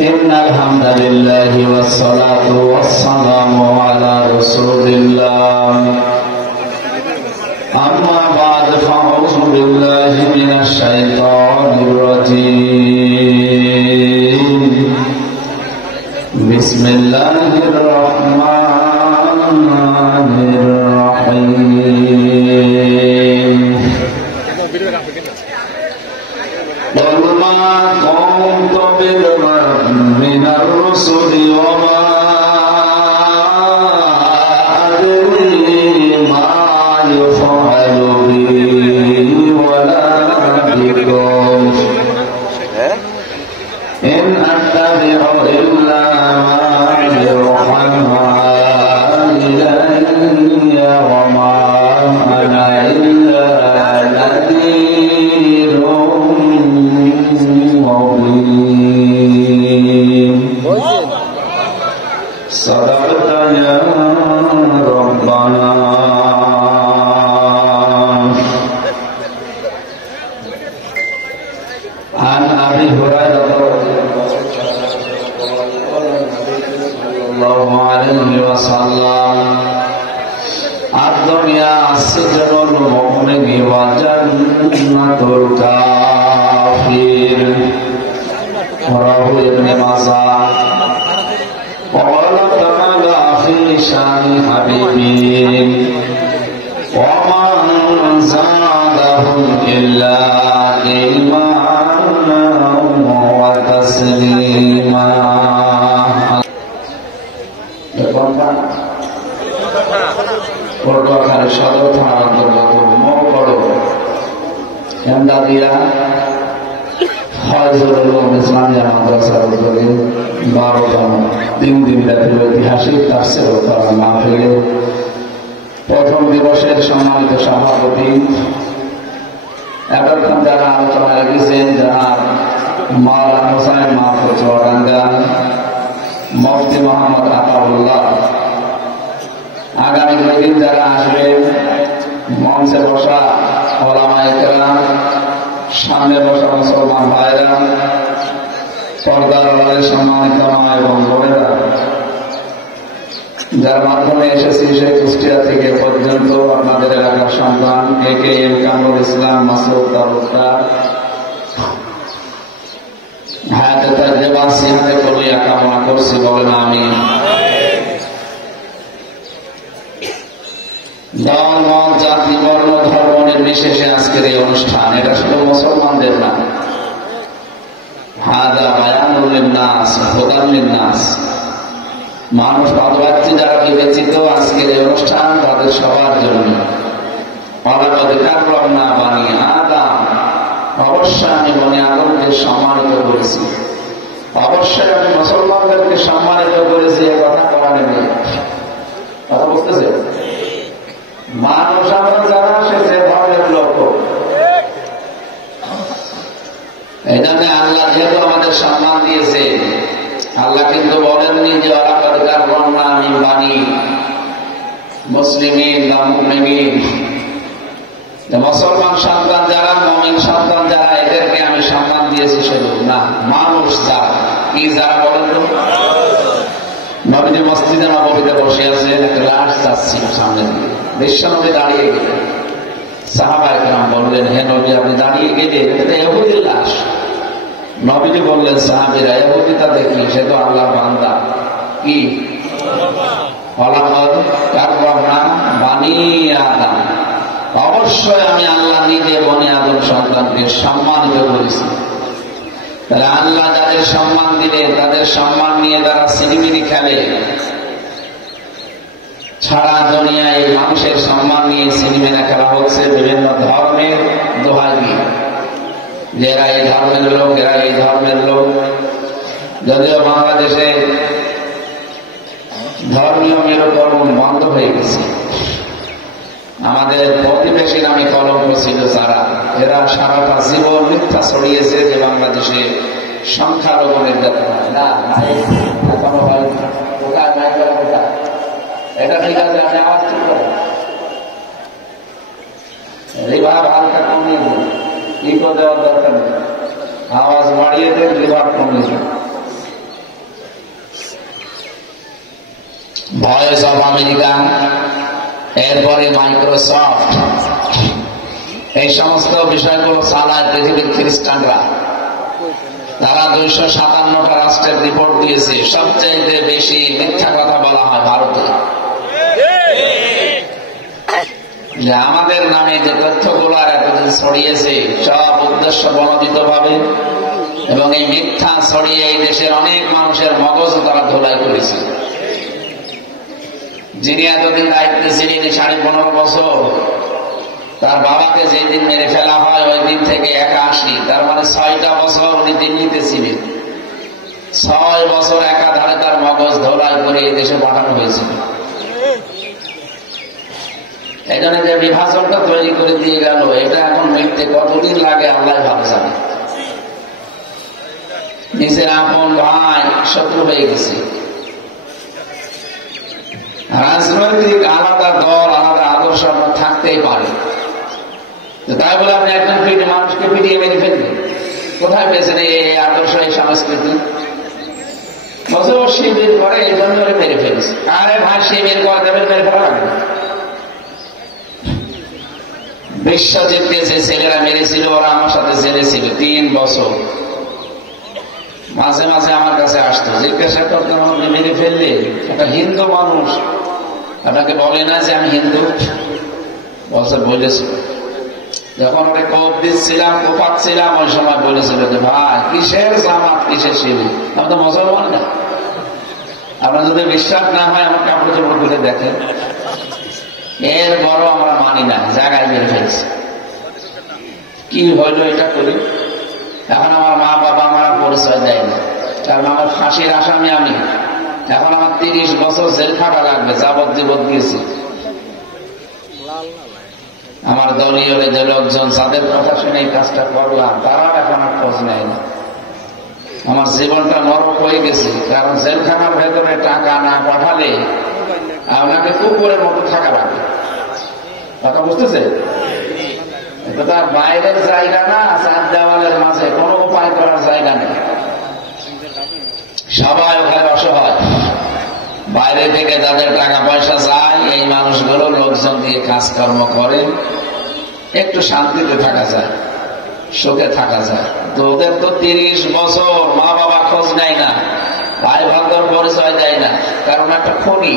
إن الحمد لله والصلاة والسلام على رسول الله أما بعد فأعوذ بالله من الشيطان الرجيم بسم الله الرحمن الرحيم وما كنت بدعا من الرسل وما أدري ما يفعل بي ولا بكم إن أتبع إلا ما يوحى إلي وما أنا إلا نذير مبين صدقت يا ربنا عن أبي هريرة الله عليه وسلم الدنيا سجن المؤمن وجنة الكافر رواه ابن ماجه وقال تعالى في شان حبيبي ومن زادهم إلا إيمانا وتسليما পটুয়াখালী সদর থানার অন্তর্গত মৌকড় হেমদাদিয়া ফয়জুল উলুম ইসলামিয়া মাদ্রাসার উদ্যোগে 12তম 3 দিন ব্যাপী ঐতিহাসিক তাফসীর ও কোরআন মাহফিলে প্রথম দিবসের সম্মানিত সভাপতি এতক্ষণ যারা আলোচনা রেখেছেন যারা মাওলানা হোসেন মাহফুজ চুয়াডাঙ্গা মুফতি মোহাম্মদ আতাউল্লাহ আগামী দিন যারা আসবে মঞ্চে বসা ওলামায়ে কেরাম সামনে বসা মুসলমান ভাইরা পর্দার আড়ালে সম্মানিত মা এবং বোনেরা যার মাধ্যমে এসেছি সেই কুষ্টিয়া থেকে পর্যন্ত আপনাদের এলাকার সন্তান AKM কামরুল ইসলাম মাসুদ তালুকদার হায়াতে তাইয়্যিবা সিহাতে কলিয়া কামনা করছি বলেন আমিন। দল মত জাতি বর্ণ ধর্ম নির্বিশেষে আজকের এই অনুষ্ঠান এটা শুধু মুসলমানদের না, হাদা বায়ানুল লিন্নাস হুদাল লিন্নাস, মানুষ বাদবাচ্চি যারা বিবেচিত আজকের এই অনুষ্ঠান তাদের সবার জন্য। ওয়ালাকাদ কাররামনা বানি আদম, অবশ্যই আমি বনি আদমকে সম্মানিত করেছি, অবশ্যই আমি মুসলমানদেরকে সম্মানিত করেছি। এ কথা কোরআনে নেই, কথা বুঝতেছে? মানুষ আমরা যারা সে ধর্মের লোক, এই জন্য আল্লাহ যেহেতু আমাদের সম্মান দিয়েছে, আল্লাহ কিন্তু বলেননি যে ওয়ালাকাদ কাররামনা বানি মুসলিমিন বা মুমিনিন, মুসলমান সন্তান যারা মুমিন সন্তান যারা এদেরকে আমি সম্মান দিয়েছি শুধু না, মানুষ যারা কি যারা বলেন তো, নবীজি মসজিদে নববীতে বসে আছেন, একটা লাশ যাচ্ছে সামনে দিয়ে, বিশ্বনবী দাঁড়িয়ে গেলেন, সাহাবায়ে কেরাম বললেন হে নবী আপনি দাঁড়িয়ে গেলেন, এটা ইহুদির লাশ। নবীজি বললেন সাহাবীরা ইহুদিটা দেখি, সে তো আল্লাহর বান্দা, কি ওয়ালাকাদ কাররামনা বানি আদম, অবশ্যই আমি আল্লাহ নিজে বনি আদম সন্তানকে সম্মানিত করেছি। তাহলে আল্লাহ যাদের সম্মান দিলে তাদের সম্মান নিয়ে যারা সিনেমিনি খেলে, সারা দুনিয়ায় মানুষের সম্মান নিয়ে সিনেমিনা খেলা হচ্ছে বিভিন্ন ধর্মের দোহাই দিয়ে, যে এরা এই ধর্মের লোক, এরা এই ধর্মের লোক। যদিও বাংলাদেশে ধর্মীয় মেরুকরণ বন্ধ হয়ে গেছে, আমাদের প্রতিবেশী নামে কলঙ্ক ছিল যারা, এরা সারাটা জীবন মিথ্যা ছড়িয়েছে যে বাংলাদেশে সংখ্যালঘু নির্যাতন হয় না, এটা ঠিক আছে। আমি আওয়াজ ঠিক করবো, রিভাব হালকা কমিয়ে দিন, ইকো দেওয়ার দরকার নেই, আওয়াজ বাড়িয়ে দেন, রিভাব কমিয়ে দেন। ভয়েস অফ আমেরিকা, এরপরে মাইক্রোসফট, এই সমস্ত বিষয়গুলো চালায় পৃথিবীর খ্রিস্টানরা। তারা 257টা রাষ্ট্রের রিপোর্ট দিয়েছে, সবচেয়ে বেশি মিথ্যা কথা বলা হয় ভারতে। যে আমাদের নামে যে তথ্যগুলো এতদিন ছড়িয়েছে সব উদ্দেশ্য প্রণোদিত ভাবে, এবং এই মিথ্যা ছড়িয়ে এই দেশের অনেক মানুষের মগজ তারা ধোলাই করেছে। যিনি এতদিন দায়িত্বে ছিলেন 15.5 বছর, তার বাবাকে যেদিন মেরে ফেলা হয় ওই দিন থেকে 81, তার মানে 6টা বছর উনি দিল্লিতে ছিলেন। 6 বছর একাধারে তার মগজ ধোলাই করে এই দেশে পাঠানো হয়েছিল। এই জন্য যে বিভাজনটা তৈরি করে দিয়ে গেল, এটা এখন মিটতে কতদিন লাগে আল্লাহ ভালো জানে। নিজের আপন ভাই শত্রু হয়ে গেছে। রাজনৈতিক আলাদা দল, আলাদা আদর্শ আপনার থাকতেই পারে, তাই বলে আপনি একজন মানুষকে পিটিয়ে মেরে ফেলবেন। কোথায় পেয়েছেন এই আদর্শ, এই সংস্কৃতি? বছর শিবির করে এই জন্য মেরে ফেলছে। আরে ভাই, শিবির করে দেবেন, মেরে ফেলা লাগবে। বিশ্বজিৎকে যে ছেলেরা মেরেছিল, ওরা আমার সাথে জেলে ছিল 3 বছর। মাঝে মাঝে আমার কাছে আসতো, জিজ্ঞাসা করতাম, আপনি মেরে ফেললে? একটা হিন্দু মানুষ আপনাকে বলে না যে আমি হিন্দু? বছর বলেছিল। যখন ওটা কোপ দিচ্ছিলাম, কোপাচ্ছিলাম, ওই সময় বলেছিল যে ভাই কিসের জামাত, কিসের শিবির, আমি তো মুসলমান না। আপনার যদি বিশ্বাস না হয় আমার কাপড় চোপড় খুলে দেখেন। এর বড় আমরা মানি না, জায়গায় মেরে ফেলছি। কি হইল এটা করি? এখন আমার মা বাবা আমার পরিচয় দেয় না, কারণ আমার ফাঁসির আসামি আমি। এখন আমার 30 বছর জেল খাটা লাগবে, যাবজ্জীবন দিয়েছি। আমার দলীয় যে লোকজন যাদের কথা শুনে এই কাজটা করলাম, তারাও এখন আর খোঁজ নেয় না। আমার জীবনটা নরক হয়ে গেছে, কারণ জেলখানার ভেতরে টাকা না পাঠালে আপনাকে কুকুরের মতো থাকা লাগবে। কথা বুঝতেছে? এটা তার বাইরের জায়গা না, 4 দেওয়ালের মাঝে কোনো উপায় করার জায়গা নেই। সবাই ওখানে অসহায়। বাইরে থেকে যাদের টাকা পয়সা যায়, এই মানুষগুলো লোকজন দিয়ে কাজকর্ম করে, একটু শান্তিতে থাকা যায়, সুখে থাকা যায়। তো ওদের তো 30 বছর মা বাবা খোঁজ নেয় না, ভাই ভাগর পরিচয় দেয় না, কারণ একটা খনি।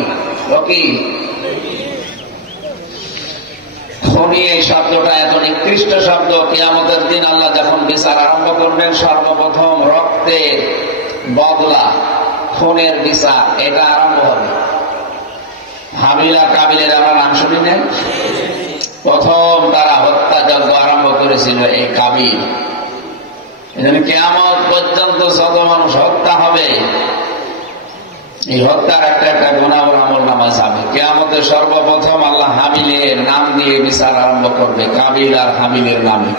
খনি এই শব্দটা এত নিকৃষ্ট শব্দ। কিয়ামতের দিন আল্লাহ যখন বিচার আরম্ভ করবেন, সর্বপ্রথম রক্তের বদলা, খুনের বিচার, এটা আরম্ভ হবে। হাবিল আর কাবিলের আমরা নাম শুনি না? প্রথম তারা হত্যাযজ্ঞ আরম্ভ করেছিল এই কাবিল। এজন্য কিয়ামত পর্যন্ত যত মানুষ হত্যা হবে, এই হত্যার একটা একটা গুনাহ ওর আমলনামায় যাবে। কিয়ামতে সর্বপ্রথম আল্লাহ হাবিলের নাম দিয়ে বিচার আরম্ভ করবে, কাবিল আর হাবিলের নামে।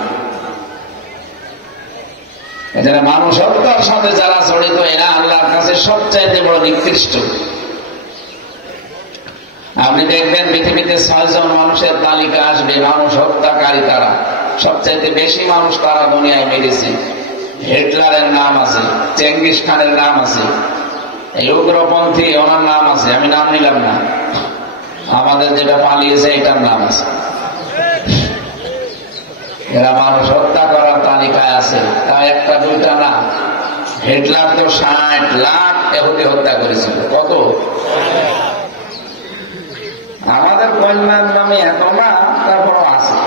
এজন্য মানুষ হত্যার সাথে যারা জড়িত, এরা আল্লাহর কাছে সবচাইতে বড় নিকৃষ্ট। আপনি দেখবেন পৃথিবীতে 6 জন মানুষের তালিকা আসবে, মানুষ হত্যাকারী তারা। সবচাইতে বেশি মানুষ তারা দুনিয়ায় মেরেছে। হিটলারের নাম আছে, চেঙ্গিস খানের নাম আছে, এই উগ্রপন্থী ওনার নাম আছে, আমি নাম নিলাম না। আমাদের যেটা পালিয়েছে এটার নাম আছে। এরা মানুষ হত্যা করার তালিকায় আছে, তা 1-2টা না। হিটলার তো 60 লাখ ইহুদি হত্যা করেছিল। কত? আমাদের কন্যার নামে এত না, তারপরও আছে।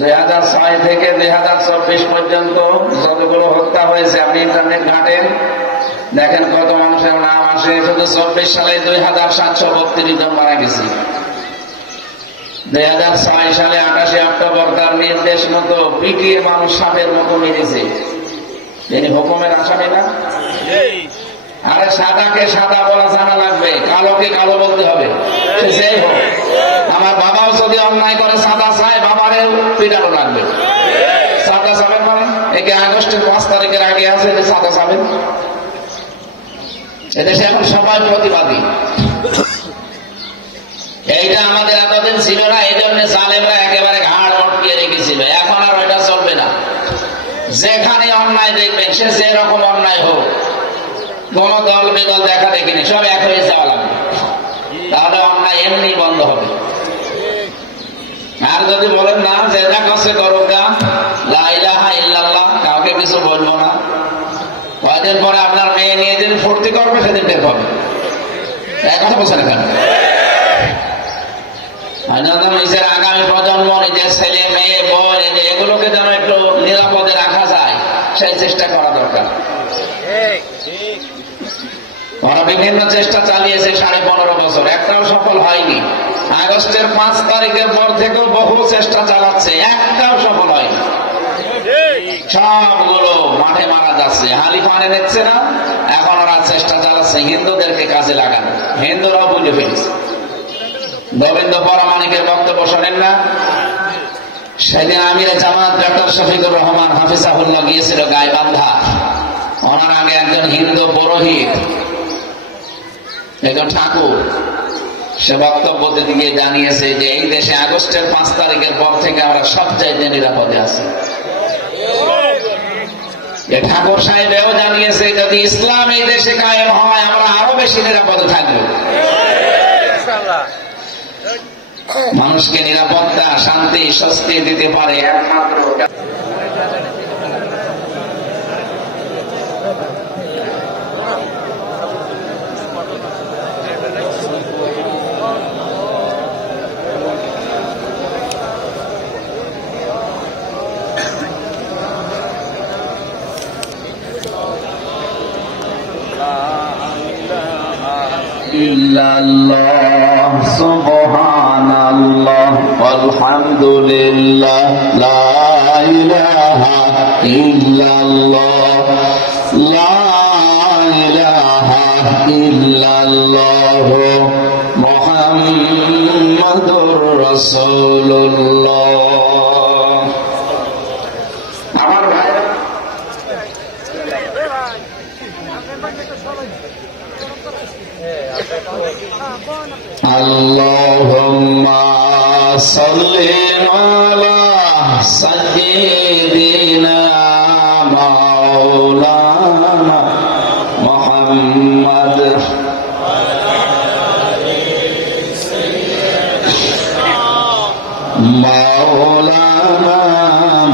2006 থেকে 2024 পর্যন্ত যতগুলো হত্যা হয়েছে, আপনি ইন্টারনেট ঘাটেন, দেখেন কত মানুষের নাম আসে। শুধু 24 সালে 2732 জন মারা গেছে। 2006 সালে 28 অক্টোবর তার নির্দেশ মতো পিটিয়ে মানুষ সাপের মতো মেরেছে। তিনি হুকুমের আসামি না? আরে সাদাকে সাদা বলা জানা লাগবে, কালোকে কালো বলতে হবে। সেই হোক, আমার বাবাও যদি অন্যায় করে সাদা চায়, বাবারে পিটানো লাগবে। সাদা চাবেন মানে একে আগস্টের 5 তারিখের আগে আছে যে সাদা চাবেন। এদেশে এখন সবাই প্রতিবাদী। এইটা আমাদের এতদিন ছিল না, এই জন্য জালেমরা একেবারে ঘাড় মটকিয়ে রেখেছিল। এখন আর ওইটা চলবে না। যেখানে অন্যায় দেখবেন, সে যে রকম অন্যায় হোক, কোন দল বেদল দেখা দেখিনি, সব এক হয়ে যাওয়া লাগবে, তাহলে অন্যায় এমনি বন্ধ হবে। আর যদি বলেন না যে যা কাছে করো গা, লা ইলাহা ইল্লাল্লাহ, কাউকে কিছু বলবো না, কয়দিন পরে আপনার মেয়ে নিয়ে যেদিন ফুর্তি করবে সেদিন টের পাবে। এক কথা বলছেন কেন? নিজের আগামী প্রজন্ম, নিজের ছেলে মেয়ে বল, এগুলোকে যেন একটু নিরাপদে রাখা যায় সেই চেষ্টা করা দরকার। ওরা বিভিন্ন চেষ্টা চালিয়েছে 15.5 বছর, একটাও সফল হয়নি। আগস্টের 5 তারিখের পর থেকেও বহু চেষ্টা চালাচ্ছে, একটাও সফল হয়নি। সবগুলো মাঠে মারা যাচ্ছে, হালি পানে নিচ্ছে না। এখন ওরা চেষ্টা চালাচ্ছে হিন্দুদেরকে কাজে লাগানো, হিন্দুরাও বুঝে ফেলছে। গোবিন্দ পরামানিকের বক্তব্য শোনেন না? সেদিন আমিরে জামাত ডক্টর শফিকুর রহমান হাফিজাহুল্লাহ গিয়েছিল গাইবান্ধা। ওনার আগে একজন হিন্দু পুরোহিত, একজন ঠাকুর, সে বক্তব্য দিয়ে জানিয়েছে যে এই দেশে আগস্টের 5 তারিখের পর থেকে আমরা সবচাইতে নিরাপদে আছি। ঠাকুর সাহেবেও জানিয়েছে যদি ইসলাম এই দেশে কায়েম হয় আমরা আরো বেশি নিরাপদে থাকবো। মানুষকে নিরাপত্তা, শান্তি, স্বস্তি দিতে পারে একমাত্র ইল্লাল্লাহ, সুবহানাল্লাহ, আলহামদুলিল্লাহ, লা ইলাহা ইল্লাল্লাহ, লা ইলাহা ইল্লাল্লাহ, মুহাম্মাদুর রাসূলুল্লাহ। আমার ভাইরা, আল্লাহুম্মা সাল্লি আলা সাইয়্যিদিনা মাওলানা মুহাম্মদ মাওলানা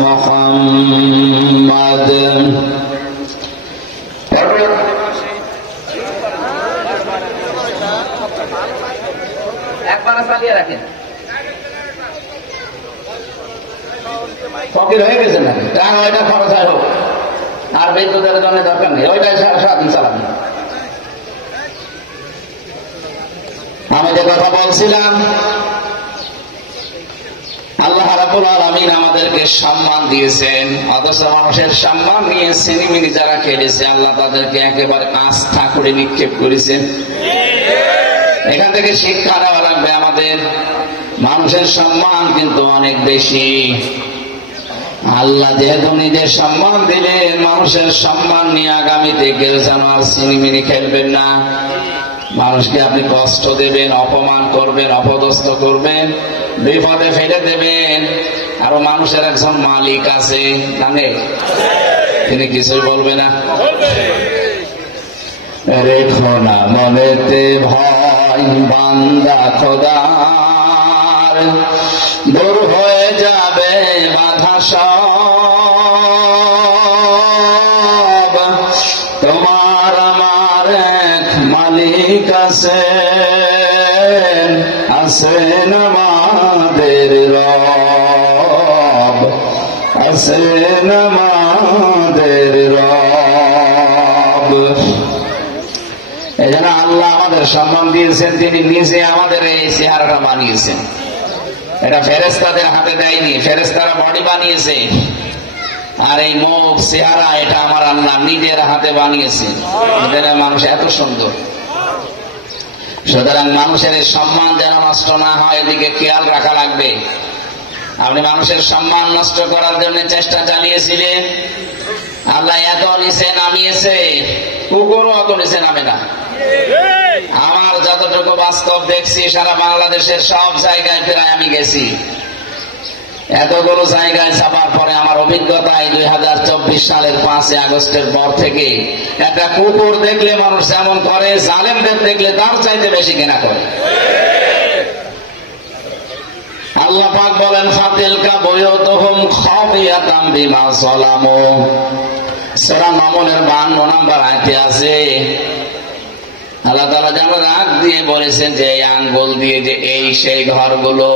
মুহাম্মদ। একবার চালিয়ে রাখেন, ফকির হয়ে গেছে না, ওইটা খরচ হয় হোক, আর বিদ্যুতের জন্য দরকার নেই, ওইটাই সারাদিন চালাবেন। আমি যে কথা বলছিলাম, আল্লাহ রাব্বুল আলামিন আমাদেরকে সম্মান দিয়েছেন, অথচ মানুষের সম্মান নিয়ে সিনিমিনি যারা খেলেছে আল্লাহ তাদেরকে একেবারে আস্থা করে নিক্ষেপ করেছেন। এখান থেকে শিক্ষা নেওয়া লাগবে আমাদের, মানুষের সম্মান কিন্তু অনেক বেশি। আল্লাহ যেহেতু নিজের সম্মান দিলেন, মানুষের সম্মান নিয়ে আগামীতে কেউ যেন আর সিনিমিনি খেলবেন না। মানুষকে আপনি কষ্ট দেবেন, অপমান করবেন, অপদস্থ করবেন, বিপদে ফেলে দেবেন। আরো মানুষের একজন মালিক আছে, জানে তিনি কিছুই বলবে না। রেখো না মনেতে ভয় বান্দা খোদার, দূর হয়ে যাবে বাধা সব। তোমার আমার এক মালিক আছেন, আছেন আমাদের রব, আছেন আমাদের রব। এই জন্য আল্লাহ আমাদের সম্মান দিয়েছেন, তিনি নিজে আমাদের এই চেহারাটা বানিয়েছেন। এটা ফেরেশতাদের হাতে দেয়নি, ফেরেশতারা বডি বানিয়েছে, আর এই মুখ চেহারা এটা আমার আল্লাহ নিজের হাতে বানিয়েছে। মানুষ এত সুন্দর, সুতরাং মানুষের সম্মান যেন নষ্ট না হয় এদিকে খেয়াল রাখা লাগবে। আপনি মানুষের সম্মান নষ্ট করার জন্য চেষ্টা চালিয়েছিলেন, আল্লাহ এত নিচে নামিয়েছে, কুকুরও অত নিচে নামে না। আমার যতটুকু বাস্তব দেখছি, সারা বাংলাদেশের সব জায়গায় প্রায় আমি গেছি, এতগুলো জায়গায় ছাপার পরে আমার অভিজ্ঞতায় 2024 সালের 5 আগস্টের পর থেকে একটা কুকুর দেখলে মানুষ যেমন করে, জালেমদের দেখলে তার চাইতে বেশি ঘৃণা করে। আল্লাহ পাক বলেন ফাতিলকা বুয়ুতুহুম খাবিয়াতাম বিমা যালামু, সূরা নমলের 52 নম্বর আয়াতে আছে আল্লাহ তাআলা যেন রাগ দিয়ে বলেছেন যে এই আঙ্গুল দিয়ে যে এই সেই ঘরগুলো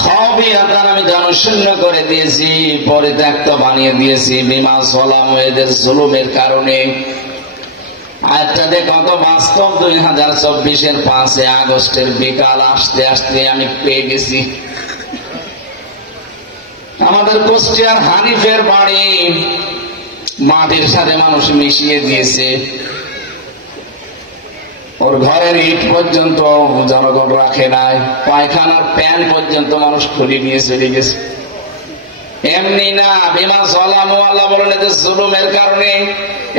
খাবিয়াতান আমি জনশূন্য করে দিয়েছি, পরিত্যক্ত বানিয়ে দিয়েছি, বিমা যালামু এদের জুলুমের কারণে। আয়াতটাতে কত বাস্তব। 2024-এর 5 আগস্টের বিকাল আসতে আসতে আমি পেয়ে গেছি। আমাদের কুষ্টিয়ার হানিফের বাড়ি মাটির সাথে মানুষ মিশিয়ে দিয়েছে, ওর ঘরের ইট পর্যন্ত জনগণ রাখে নাই, পায়খানার প্যান পর্যন্ত মানুষ খুলে নিয়ে চলে গেছে। এমনি না, বিমা যালামু, আল্লাহ বলেন এদের জুলুমের কারণে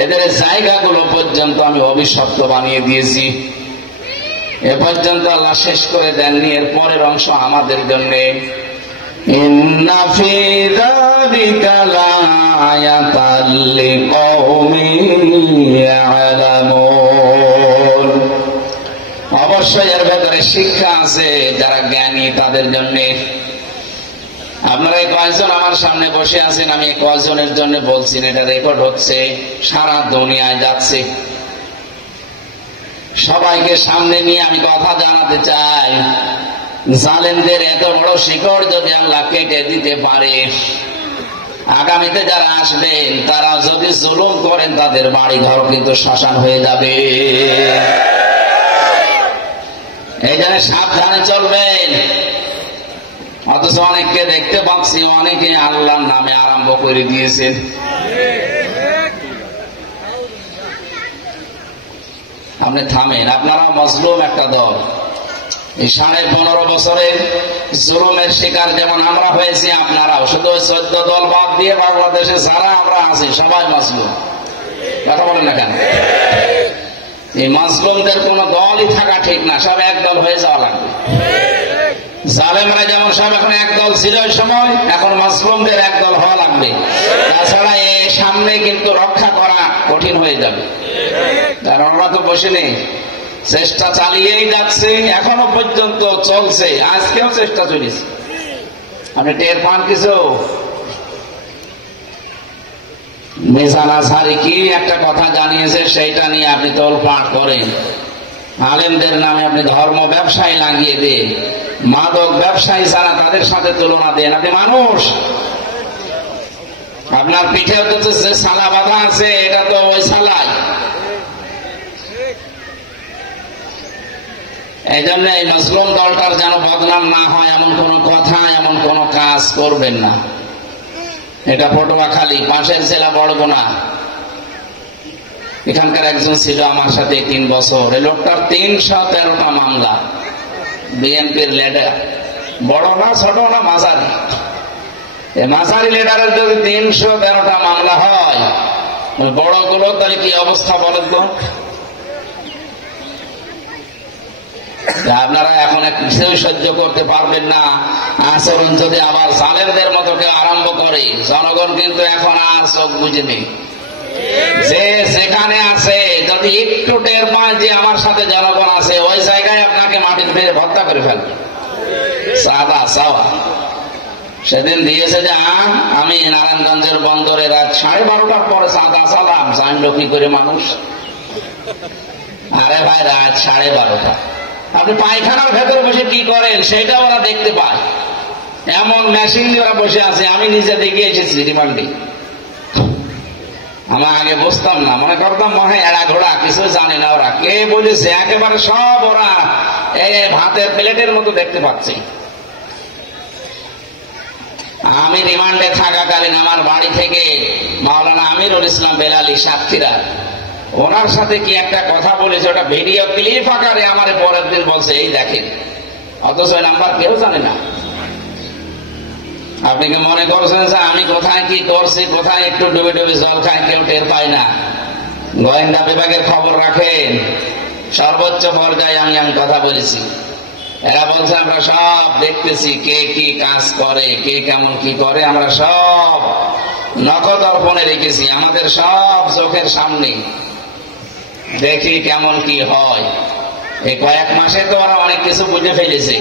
এদের জায়গাগুলো পর্যন্ত আমি অভিশপ্ত বানিয়ে দিয়েছি। এ পর্যন্ত আল্লাহ শেষ করে দেননি, এর পরের অংশ আমাদের জন্য। ইন্না ফি যালিকা লাআয়াতাল লিকাওমিন ইয়ালামুন, অবশ্যই এর ভেতরে শিক্ষা আছে যারা জ্ঞানী তাদের জন্য। আপনারা এই কয়েকজন আমার সামনে বসে আছেন, আমি কয়েকজনের জন্য বলছি, এটা রেকর্ড হচ্ছে, সারা দুনিয়ায় যাচ্ছে। সবাইকে সামনে নিয়ে আমি কথা জানাতে চাই, জালেমদের এত বড় শিকড় যদি আল্লাহ কেটে দিতে পারে, আগামীতে যারা আসবেন তারা যদি জুলুম করেন তাদের বাড়ি ঘর কিন্তু শ্মশান হয়ে যাবে। এই জন্য সাবধানে চলবেন। অথচ অনেককে দেখতে পাচ্ছি অনেকে আল্লাহর নামে আরম্ভ করে দিয়েছেন। আপনি থামেন, আপনারা মজলুম একটা দল। এই 15.5 বছরের জুলুমের শিকার যেমন আমরা হয়েছি, আপনারাও। শুধু 14 দল বাদ দিয়ে বাংলাদেশে যারা আমরা আছি সবাই মজলুম। কথা বলেন না কেন? এই মজলুমদের কোন দলই থাকা ঠিক না, সব এক দল হয়ে যাওয়া লাগবে। জালেমরা যেমন সব এখন একদল ছিল ওই সময়, এখন মাসলুমদের একদল হওয়া লাগবে, তাছাড়া এই সামনে কিন্তু রক্ষা করা কঠিন হয়ে যাবে। কারণ ওরা তো বসে নেই, চেষ্টা চালিয়েই যাচ্ছে, এখনো পর্যন্ত চলছে, আজকেও চেষ্টা চলেছে। আপনি টের পান কিছু? মিজান আজহারি কি একটা কথা জানিয়েছে, সেইটা নিয়ে আপনি তোলপাড় করেন। আলেমদের নামে আপনি ধর্ম ব্যবসায়ী লাগিয়ে দেন, মাদক ব্যবসায়ী যারা তাদের সাথে তুলনা দেন। আপনি মানুষ, আপনার পিঠে যে সালা বাঁধা আছে এটা তো ওই সালাই। এই জন্য এই মুসলিম দলটার যেন বদনাম না হয় এমন কোন কথা, এমন কোন কাজ করবেন না। এটা পটুয়াখালী, পাশের জেলা বরগুনা। এখানকার একজন ছিল আমার সাথে 3 বছর, এই লোকটার 313টা মামলা, বিএনপির লিডার, বড় না ছোট না মাঝারি। এই মাঝারি লিডারের যদি 313টা মামলা হয়, বড় গুলো তাহলে কি অবস্থা বলেন তো? আপনারা এখন কিছুই সহ্য করতে পারবেন না। আচরণ যদি আবার জালেমদের মতো কেউ আরম্ভ করে, জনগণ কিন্তু এখন আর চোখ বুঝে নেই। যে যেখানে আছে যদি একটু টের পায় যে আমার সাথে জনগণ আছে, ওই জায়গায় আপনাকে মাটির ফেলে হত্যা করে ফেলবে। সাদা সাওয়া সেদিন দিয়েছে যে আমি নারায়ণগঞ্জের বন্দরে রাত 12:30টার পরে সাদা সালাম, জানলো কি করে মানুষ? আরে ভাই, রাত 12:30, আপনি পায়খানার ভেতর বসে কি করেন সেটা ওরা দেখতে পায়। এমন মেশিন দিয়ে ওরা বসে আছে, আমি নিজে দেখে এসেছি রিমান্ডে। আমার আগে বুঝতাম না, মনে করতাম মনে হয় এড়া ঘোড়া, কিছু জানে না ওরা। কে বলেছে? একেবারে সব ওরা এই ভাতের প্লেটের মতো দেখতে পাচ্ছে। আমি রিমান্ডে থাকাকালীন আমার বাড়ি থেকে মাওলানা আমিরুল ইসলাম বেলালি সাতক্ষীরা, ওনার সাথে কি একটা কথা বলেছে, ওটা ভিডিও ক্লিপ আকারে আমার পরের দিন বলছে এই দেখেন, অথচ ওই নাম্বার কেউ জানে না। আপনি কি মনে করছেন যে আমি কোথায় কি করছি, কোথায় একটু ডুবে ডুবে জল খাই, কেউ টের পায় না? গোয়েন্দা বিভাগের খবর রাখেন, সর্বোচ্চ পর্যায়ে আমি কথা বলেছি। এরা বলছে আমরা সব দেখতেছি, কে কি কাজ করে, কে কেমন কি করে, আমরা সব নখদর্পণে রেখেছি, আমাদের সব চোখের সামনে, দেখি কেমন কি হয়। এই কয়েক মাসে তো ওরা অনেক কিছু বুঝে ফেলেছে।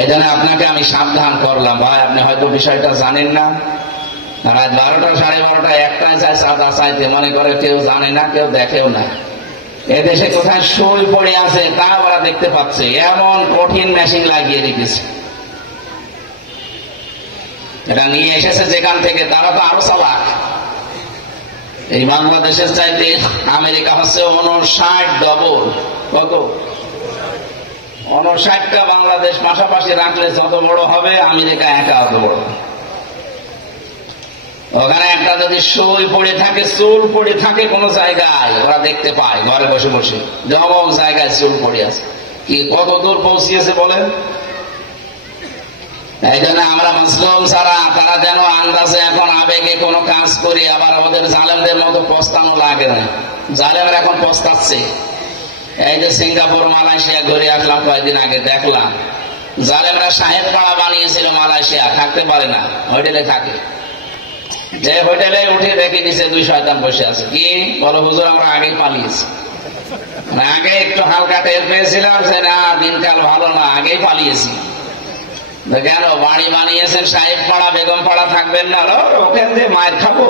এই জন্য আপনাকে আমি সাবধান করলাম, ভাই আপনি হয়তো বিষয়টা জানেন না। রাত 12টা 12:30 একটায় চায় চাঁদা চাইতে, মনে করে কেউ জানে না, কেউ দেখেও না। এদেশে কোথায় শুই পড়ে আছে তা ওরা দেখতে পাচ্ছে, এমন কঠিন মেশিন লাগিয়ে রেখেছে। এটা নিয়ে এসেছে যেখান থেকে, তারা তো আরো চালাক। এই বাংলাদেশের চাইতে আমেরিকা হচ্ছে 59 ডবল। কত? 59টা বাংলাদেশ পাশাপাশি রাখলে যত বড় হবে, আমেরিকা একা অত বড়। ওখানে একটা যদি সই পড়ে থাকে, চুল পড়ে থাকে কোন জায়গায়, ওরা দেখতে পায় ঘরে বসে বসে, যেমন জায়গায় চুল পড়ে আছে। কি কত দূর পৌঁছিয়েছে বলেন? এই জন্য আমরা মুসলিম ছাড়া তারা যেন আন্দাজে এখন আবেগে কোনো কাজ করি, আবার আমাদের জালেমদের মতো পস্তানো লাগে না। জালেমরা এখন পস্তাচ্ছে। এই যে সিঙ্গাপুর মালয়েশিয়া ঘুরে আসলাম কয়েকদিন আগে, দেখলাম জালেমরা সাহেব পাড়া বানিয়েছিল মালয়েশিয়া, থাকতে পারে না, হোটেলে থাকে। যে হোটেলে উঠে দেখে নিচে 2 শয়তান বসে আছে। কি বলো হুজুর, আমরা আগেই পালিয়েছি। আগে একটু হালকা টের পেয়েছিলাম যে না দিনকাল ভালো না, আগেই পালিয়েছি। কেন? বাড়ি বানিয়েছেন সাহেব পাড়া, বেগম পাড়া, থাকবেন না? ওখান দিয়ে মায়ের খাবো।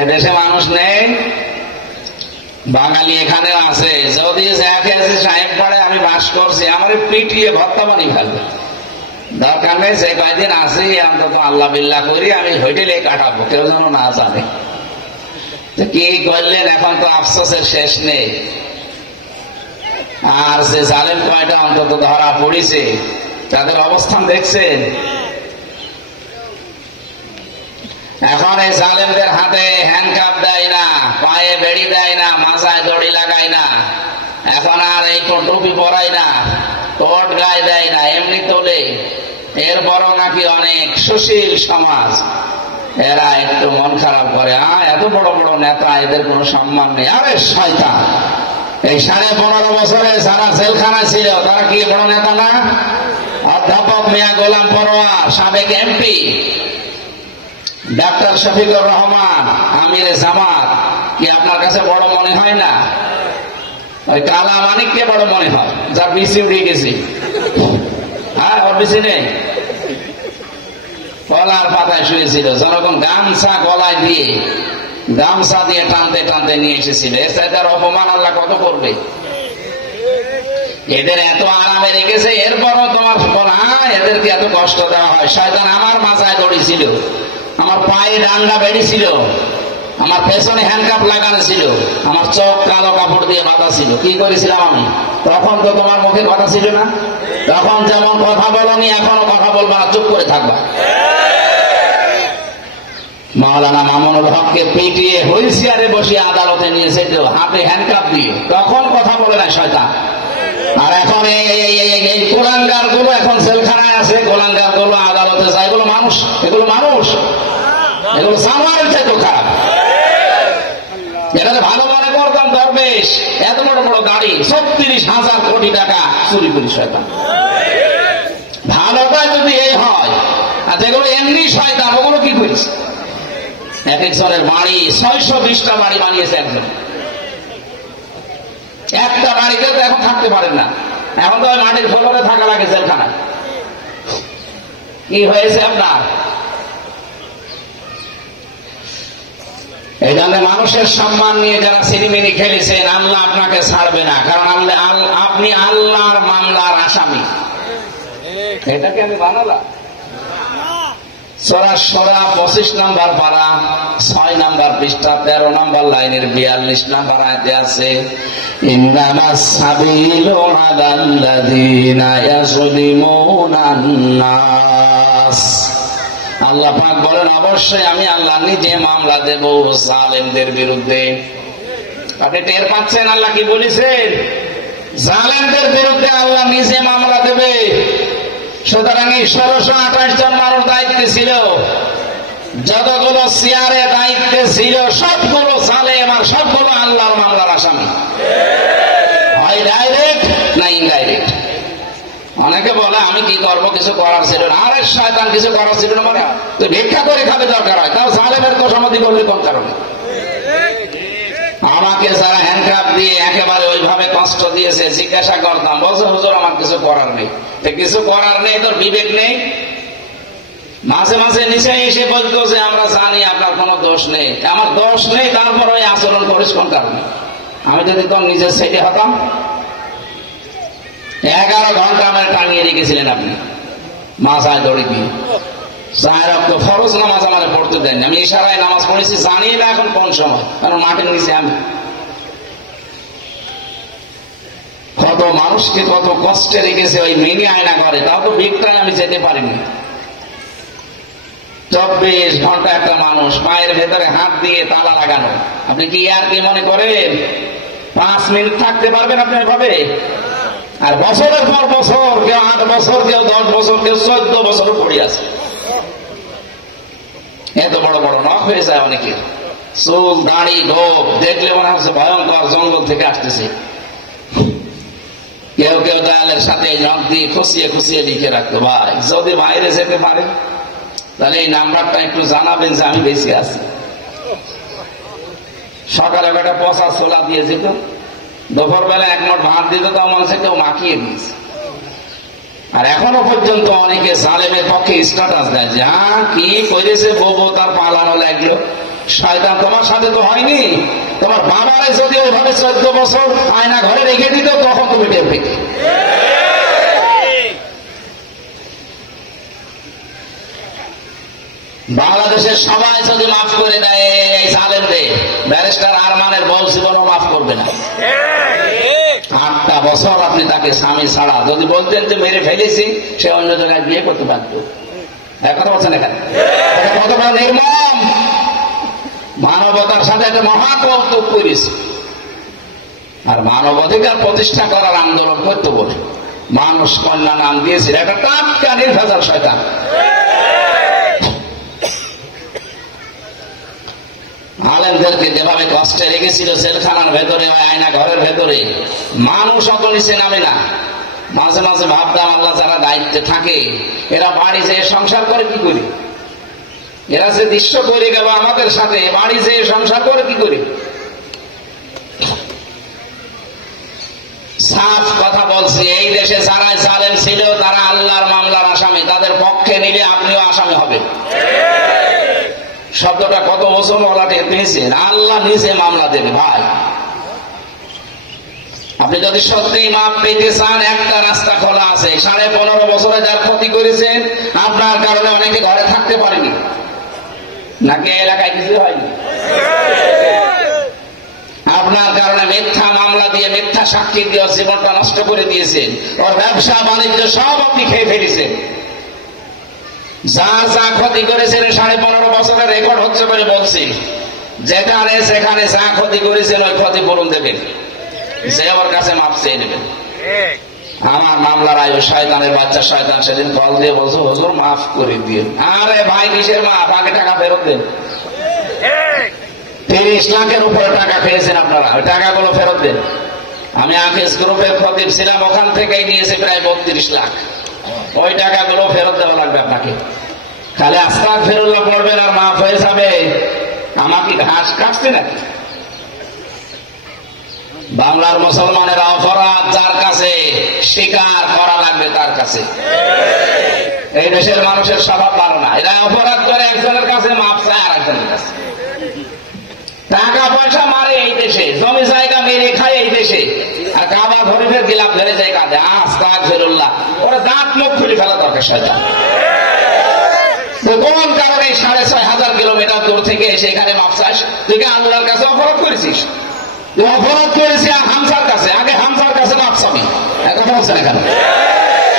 এদেশে মানুষ নেই, বাঙালি এখানেও আছে। যদি দেখে আছে সাহেব পাড়ায় আমি বাস করছি, আমার পিটিয়ে ভর্তা বানিয়ে ফেলবে। দরকার নেই, যে কয়েকদিন আসি অন্তত আল্লাহ বিল্লাহ করি, আমি হোটেলে কাটাবো, কেউ যেন না জানে। কি করলেন? এখন তো আফসোসের শেষ নেই। আর যে জালেম কয়টা অন্তত ধরা পড়েছে, তাদের অবস্থান দেখছেন? এখন এই জালেমদের হাতে হ্যান্ডকাপ দেয় না, পায়ে বেড়ি দেয় না, মাথায় দড়ি লাগায় না, এখন আর এই টুপি পরায় না, কোট গায়ে দেয় না, এমনি তোলে। এরপরও নাকি অনেক সুশীল সমাজ, এরা একটু মন খারাপ করে, এত বড় বড় নেতা, এদের কোনো সম্মান নেই। আরে শয়তান, এই 15.5 বছরে যারা জেলখানায় ছিল তারা কি বড় নেতা না? অধ্যাপক মিয়া গোলাম পরোয়ার, সাবেক এমপি, ডাক্তার শফিকুর রহমান, আমিরে জামাত, কি আপনার কাছে বড় মনে হয় না? ওই কালা মানিককে বড় মনে হয়, যার বিসি উড়ে গেছে। হ্যাঁ, ওর বিসি নেই, কলার পাতায় শুয়েছিল, জনগণ গামছা গলায় দিয়ে, গামছা দিয়ে টানতে টানতে নিয়ে এসেছিল। এর চাইতে আর অপমান আল্লাহ কত করবে? এদের এত আরামে রেখেছে, এরপরও তোমার বলা এদেরকে এত কষ্ট দেওয়া হয়। শয়তান আমার মাথায় দড়িছিল, আমার পায়ে ডান্ডা বেরিয়েছিল, আমার পেছনে হ্যান্ডকাপ লাগানো ছিল, আমার চোখ কালো কাপড় দিয়ে বাঁধা ছিল। কি করেছিলাম আমি? তখন তো তোমার মুখে কথা ছিল না। তখন যেমন কথা বলনি, এখনো কথা বলবা না, চুপ করে থাকবা। মাওলানা মামুনুল হককে পিটিয়ে হুইলচেয়ারে বসিয়ে আদালতে নিয়েছে, হাতে হ্যান্ডকাপ দিয়ে, তখন কথা বলে না শয়তান। আর এখন এই গোলাঙ্গার গুলো এখন জেলখানায় আছে, গোলাঙ্গার গুলো আদালতে যায়। এগুলো মানুষ? এগুলো মানুষ? এগুলো জানোয়ারের চাইতে খারাপ। এটা ভালো মনে করতাম দরবেশ, এত বড় বড় গাড়ি, 36,000 কোটি টাকা চুরি করি শয়তান। ভালোটা যদি এই হয়, আর যেগুলো এমনি শয়তান, ওগুলো কি করিস? এক একজনের বাড়ি 620টা বাড়ি বানিয়েছে একজন। একটা বাড়িতে তো এখন থাকতে পারেন না, এখন তো মাটির ফ্লোরে থাকা লাগে জেলখানা। কি হয়েছে আপনার? এই জন্য মানুষের সম্মান নিয়ে যারা সিনেমিনি খেলেছেন, আল্লাহ আপনাকে ছাড়বে না, কারণ আপনি আল্লাহর মামলার আসামি। এটাকে আমি বানালাম। সূরা শুরা 25 নম্বর পারা 6 নম্বর পৃষ্ঠা 13 নম্বর লাইনের 42 নম্বর আয়াতে আছে, ইন্নামাস সাবিলু আলাল্লাযীনা ইয়াযলিমুনান নাস। আল্লাহ পাক বলেন, অবশ্যই আমি আল্লাহ নিজে মামলা দেব জালেমদের বিরুদ্ধে। আপনি টের পাচ্ছেন আল্লাহ কি বলেছেন? জালেমদের বিরুদ্ধে আল্লাহ নিজে মামলা দেবে। সুতরাং এই 1628 জন মানুষ দায়িত্বে ছিল, যতগুলো চেয়ারে দায়িত্বে ছিল সবগুলো জালেম আর সবগুলো আল্লাহর মামলার আসামি। হয় ডাইরেক্ট অনেকে বলে আমি কি করবো, কিছু করার ছিল না। আরে শয়তান, কিছু করার ছিল না মানে তুই ভিক্ষা করে খাবে দরকার হয়, তাও জালেমের তোষামতি করলি কোন কারণে? আমাকে যারা হ্যান্ডকাপ দিয়ে একেবারে ওইভাবে কষ্ট দিয়েছে, জিজ্ঞাসা করতাম, বলছে হুজুর আমার কিছু করার নেই। কিছু করার নেই, তোর বিবেক নেই? মাঝে মাঝে নিচে এসে বলতো যে আমরা জানি আপনার কোনো দোষ নেই। আমার দোষ নেই, তারপর ওই আচরণ করিস কোন কারণে? আমি যদি তোর নিজের সাইডে হতাম, 11 ঘন্টা আমার টাঙিয়ে রেখেছিলেন আপনি মাথায় দড়ি দিয়ে। 4 ওয়াক্ত ফরজ নামাজ আমার পড়তে দেননি। আমি ইশারায় নামাজ পড়েছি, জানি না এখন কোন সময়, কারণ মাঠের নিচে আমি। কত মানুষকে কত কষ্টে রেখেছে ওই মিনি আয়না করে, তাও তো বিকটায় আমি যেতে পারিনি। 24 ঘন্টা একটা মানুষ পায়ের ভেতরে হাত দিয়ে তালা লাগানো। আপনি কি আর কি মনে করেন 5 মিনিট থাকতে পারবেন আপনি এভাবে? আর বছরের পর বছর, কেউ 8 বছর, কেউ 10 বছর, কেউ 14 বছর পড়ে আছে। এত বড় বড় নখ হয়ে যায় অনেকের, চুল দাড়ি গোপ দেখলে মনে হচ্ছে ভয়ঙ্কর জঙ্গল থেকে আসতেছে। কেউ কেউ দেয়ালের সাথে নখ দিয়ে খুশিয়ে খুশিয়ে লিখে রাখতো, ভাই যদি বাইরে যেতে পারে তাহলে এই নাম্বারটা একটু জানাবেন যে আমি বেঁচে আছি। সকালে একটা পচা ছোলা দিয়ে যেত, দুপুর বেলা 1 মুঠ ভাত দিত, তাও মানুষে কেউ মাখিয়ে দিয়েছে। আর এখনো পর্যন্ত অনেকে জালেমের পক্ষে স্ট্যাটাস দেয় যে হ্যাঁ কি করেছে বউ তার পালানো লাগলো। শয়তান তোমার সাথে তো হয়নি, তোমার বাবারে যদি ওইভাবে 14 বছর আয়না ঘরে রেখে দিত তখন তুমি টের পেতে। বাংলাদেশের সবাই যদি মাফ করে দেয় এই জালেমদের, ব্যারিস্টার আরমানের বউ জীবনও মাফ করবে না। 8টা বছর আপনি তাকে স্বামী ছাড়া যদি বলতেন যে মেরে ফেলেছি, সে অন্য জায়গায় বিয়ে করতে পারত। কথা বলছেন এখানে কত বড় নির্মম! মানবতার সাথে একটা মহাকৌতুক করেছে। আর মানবাধিকার প্রতিষ্ঠা করার আন্দোলন করতে বলে মানুষ কন্যা নাম দিয়েছিল একটা টাটকা নির্ভেজাল শয়তান। আলেমদেরকে যেভাবে কষ্টে রেখেছিল জেলখানার ভেতরে, আয়না ঘরের ভেতরে, মানুষ অত নিচে নামে না। মাঝে মাঝে ভাবতাম আল্লাহ যারা দায়িত্বে থাকে এরা বাড়ি যেয়ে সংসার করে কি করে? এরা যে দৃশ্য করে গেল আমাদের সাথে, বাড়ি যেয়ে সংসার করে কি করে? সাফ কথা বলছি, এই দেশে যারা জালেম ছিল তারা আল্লাহর মামলার আসামি, তাদের পক্ষে নিলে আপনিও আসামি হবেন। শব্দটা কত বছর ওলাটে পেয়েছেন, আল্লাহ নিজে মামলা দেবে। ভাই আপনি যদি সত্যিই মাপ পেতে চান, একটা রাস্তা খোলা আছে। 15.5 বছরে যার ক্ষতি করেছেন, আপনার কারণে অনেকে ঘরে থাকতে পারেনি, নাকি এলাকায় কিছু হয়নি? আপনার কারণে মিথ্যা মামলা দিয়ে, মিথ্যা সাক্ষী দিয়ে জীবনটা নষ্ট করে দিয়েছেন। ওর ব্যবসা বাণিজ্য সব আপনি খেয়ে ফেলেছেন। যা যা ক্ষতি করেছেন 15.5 বছরের রেকর্ড হচ্ছে বলে বলছি। যেখানে সেখানে যা ক্ষতি করেছেন ওই ক্ষতিপূরণ দেবেন, যে ওর কাছে মাপ চেয়ে নেবেন। আমার মামলার আয়ু শয়তানের বাচ্চা শয়তান সেদিন কল দিয়ে বলছো হুজুর মাফ করে দিয়ে। আরে ভাই কিসের মাফ, আগে টাকা ফেরত দেন। 30 লাখের উপরে টাকা খেয়েছেন আপনারা, ওই টাকাগুলো ফেরত দেন। আমি আকিস গ্রুপের খতিব ছিলাম, ওখান থেকেই নিয়েছে প্রায় 32 লাখ। ওই টাকাগুলো ফেরত দেওয়া লাগবে আপনাকে। খালি আস্তাগফিরুল্লাহ পড়বেন আর মাফ হয়ে যাবে। আমাকে ঘাস কাটছে নাকি? বাংলার মুসলমানেরা অপরাধ যার কাছে স্বীকার করা লাগবে তার কাছে। এই দেশের মানুষের স্বভাব ভালো না, এরা অপরাধ করে একজনের কাছে, মাপ চায় আর একজনের কাছে। টাকা পয়সা মারে এই দেশে, জমি জায়গা মেরে খায় এই দেশে, আর কাবা শরীফের গিলাফ ধরে যায় কাঁধে। আস্তাগফিরুল্লাহ, ওরা দাঁত মুখ খুলে ফেলা দরকার। শয়তান কোন কারণে 6500 কিলোমিটার দূর থেকে এসে এখানে মাপ চাস? তুই কি আল্লাহর কাছে অপরাধ করেছিস? তুই অপরাধ করেছি হামসার কাছে, আগে হামসার কাছে মাপ চাবি। কথা বলছেন এখানে?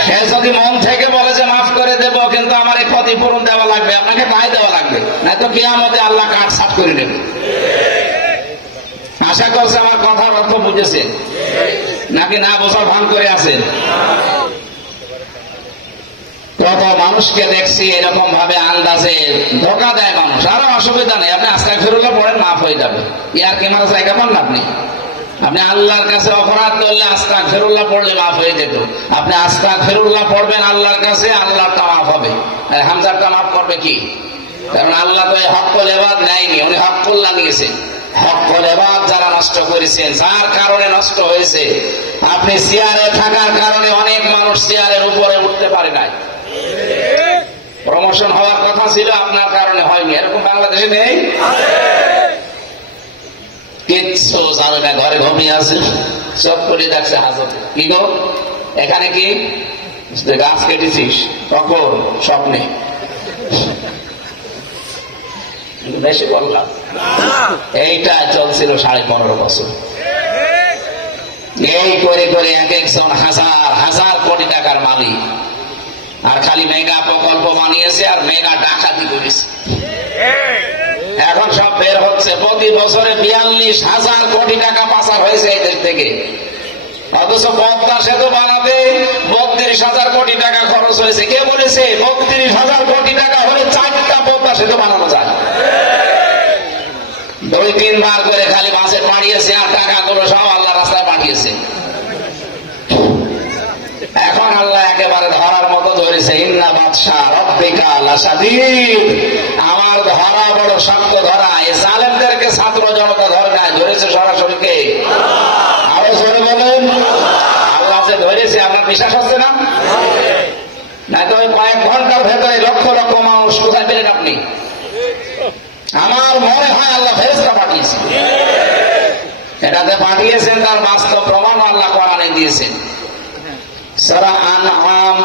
সে যদি মন থেকে বলে যে মাফ করে দেবো, কিন্তু আমার এই ক্ষতিপূরণ দেওয়া লাগবে, আপনাকে পায়ে দেওয়া লাগবে, না তো কিয়ামতে আল্লাহ কাঠ সাফ করে দেবে। আশা করছে আমার কথার অর্থ বুঝেছেন, নাকি না বোঝার ভান করে আছেন? কত মানুষকে দেখছি এরকম ভাবে আন্দাজে ধোকা দেয় মানুষ। আরো অসুবিধা নেই, আপনি আস্তাগফিরুল্লাহ পড়েন, মাফ হয়ে যাবে। ইয়ার কি মারা জায়গা পান না আপনি? আপনি আল্লাহর কাছে অপরাধ করলে আস্তাগফিরুল্লাহ পড়লে মাফ হয়ে যেত। আপনি আস্তাগফিরুল্লাহ পড়বেন আল্লাহর কাছে, আল্লাহটা মাফ হবে। আর হামজাটা মাফ করবে কি? কারণ আল্লাহ তো হক্কুল ইবাদ নেয়নি, উনি হক্কুল্লাহ নিয়েছেন। হক্কুল ইবাদ যারা নষ্ট করেছেন, যার কারণে নষ্ট হয়েছে। আপনি চেয়ারে থাকার কারণে অনেক মানুষ চেয়ারের উপরে উঠতে পারে নাই। প্রমোশন হওয়ার কথা ছিল, আপনার কারণে হয়নি। এরকম বাংলাদেশে নেই? কিচ্ছু জানে না, ঘরে ঘুমিয়ে আছে, সব করে দেখছে হাজতে। কি গো এখানে কি গাছ কেটেছিস? কখন? স্বপ্নে। বেশি বললাম? এইটা চলছিল 15.5 বছর। এই করে করে এক একজন হাজার হাজার কোটি টাকার মালিক। আর খালি মেগা প্রকল্প বানিয়েছে আর মেগা ডাকাতি করেছে। এখন সব বের হচ্ছে, প্রতি বছরে 42,000 কোটি টাকা পাচার হয়েছে এই দেশ থেকে। অথচ পদ্মা সেতু বানাতে 32,000 কোটি টাকা খরচ হয়েছে। কে বলেছে 32,000 কোটি টাকা হলে 4টা পদ্মা সেতু বানানো যায়? 2-3 বার করে খালি বাসে পাঠিয়েছে আর টাকাগুলো সব আল্লাহ রাস্তায় পাঠিয়েছে। এখন আল্লাহ একেবারে ধরার মতো ধরেছে। ইন্না বাতশা রাব্বিকা লাশাদীদ, আমার ধরা বড় শক্ত ধরা। এই জালেমদেরকে ছাত্র জনতা ধরে নাই, ধরেছে সরাসরি কে? আরো জোরে বলেন। আল্লাহ যে ধরেছে, আপনার বিশ্বাস হচ্ছে না? না তো কয়েক ঘন্টার ভেতরে লক্ষ লক্ষ মানুষ কোথায় পেলেন আপনি? আমার মনে হয় আল্লাহ ফেরেশতা পাঠিয়েছে। এটাতে পাঠিয়েছেন, তার বাস্তব প্রমাণ আল্লাহ কোরআনে দিয়েছেন। সূরা আনআম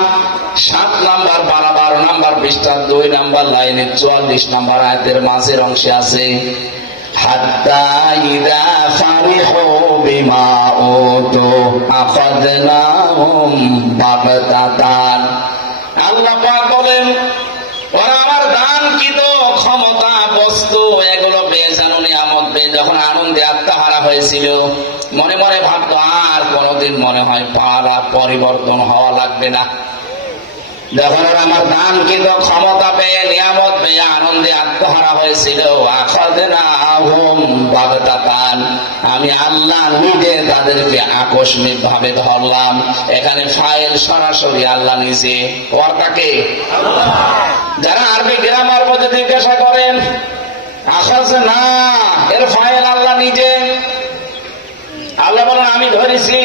7 নম্বর পারা 12 নম্বর পৃষ্ঠা 2 নম্বর লাইনে 44 নম্বর আয়াতের মাঝের অংশে আছে, হাত্তা ইযা ফারিহু বিমা উতু আখাযনাহুম বাগতাতান। আল্লাহ পাক বলেন, ওরা আমার দানকৃত ক্ষমতা বস্তু এগুলো বেজানো নিয়ামত পেয়ে যখন আনন্দে আত্মহারা হয়েছিল, মনে মনে ভাবতো আর কোনদিন মনে হয় পারা পরিবর্তন হওয়া লাগবে না। যখন ওরা আমার দানকৃত ক্ষমতা পেয়ে নিয়ামত পেয়ে আনন্দে আত্মহারা হয়েছিল, আখাযনাহুম বাগতাতান, আমি আল্লাহ নিজে তাদেরকে আকস্মিক ভাবে ধরলাম। এখানে ফাইল সরাসরি আল্লাহ নিজে, কর্তাকে আল্লাহ। যারা আরবি গ্রামার মধ্যে জিজ্ঞাসা করেন আখাযনা, এর ফাইল আল্লাহ নিজে। আল্লাহ বলেন আমি ধরেছি।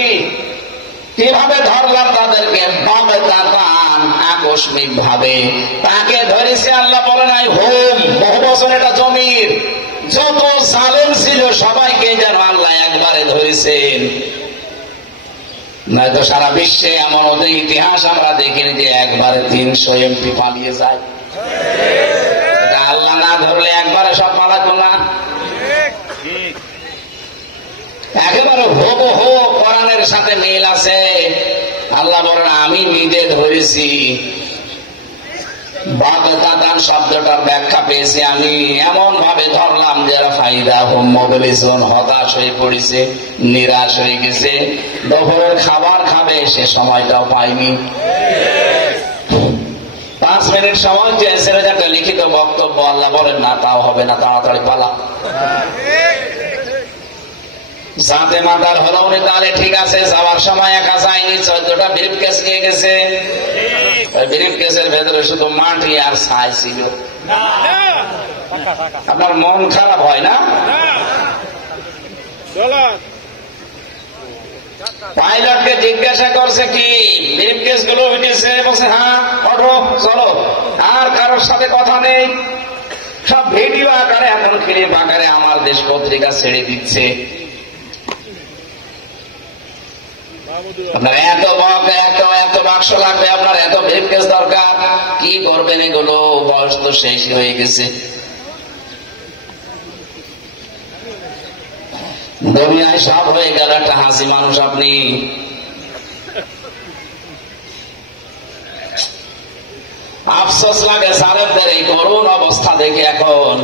কিভাবে ধরলাম তাদেরকে? বাগতাতান, আকস্মিক ভাবে তাকে ধরেছে। আল্লাহ বলেন আই হোম, বহু বছর এটা জমির যত জালেম ছিল সবাইকে যেন আল্লাহ একবারে ধরেছেন। নয়তো সারা বিশ্বে এমন ওদের ইতিহাস আমরা দেখিনি যে একবারে 300 এমপি পালিয়ে যায়। এটা আল্লাহ না ধরলে একবারে সব পালাতো না। একেবারে হুবহু কোরআনের সাথে মিল আছে। আল্লাহ বলেন আমি নিজে ধরেছি। বাগতাতান শব্দটার ব্যাখ্যা পেয়েছি আমি, এমন ভাবে ধরলাম যারা ফাইদা হুম মুবলিসুন, হতাশ হয়ে পড়েছে, নিরাশ হয়ে গেছে। দুপুরের খাবার খাবে সে সময়টাও পায়নি। 5 মিনিট সময় চেয়েছিল একটা লিখিত বক্তব্য, আল্লাহ বলেন না তাও হবে না, তাড়াতাড়ি পালা। যাতে মাতার হলো উনি তাহলে ঠিক আছে, যাওয়ার সময় একা যায়নি, 14টা ব্রিফ কেস নিয়ে গেছে। ওই ব্রিফ কেসের ভেতরে শুধু মাটি আর ছাই ছিল। আপনার মন খারাপ হয় না? পাইলটকে জিজ্ঞাসা করছে কি ব্রিফ কেস গুলো উঠেছে? বলছে হ্যাঁ, ওঠো চলো। আর কারোর সাথে কথা নেই, সব ভিডিও আকারে এখন ক্লিপ আকারে আমার দেশ পত্রিকা ছেড়ে দিচ্ছে। আপনার এত বাক্স লাগবে, আপনার এত ব্রিফকেস দরকার, কি করবেন এগুলো? বয়স তো শেষ হয়ে গেছে। দুনিয়ায় সব হয়ে গেল, একটা হাসি মানুষ আপনি। আফসোস লাগে জালেমদের এই করুণ অবস্থা দেখে। এখন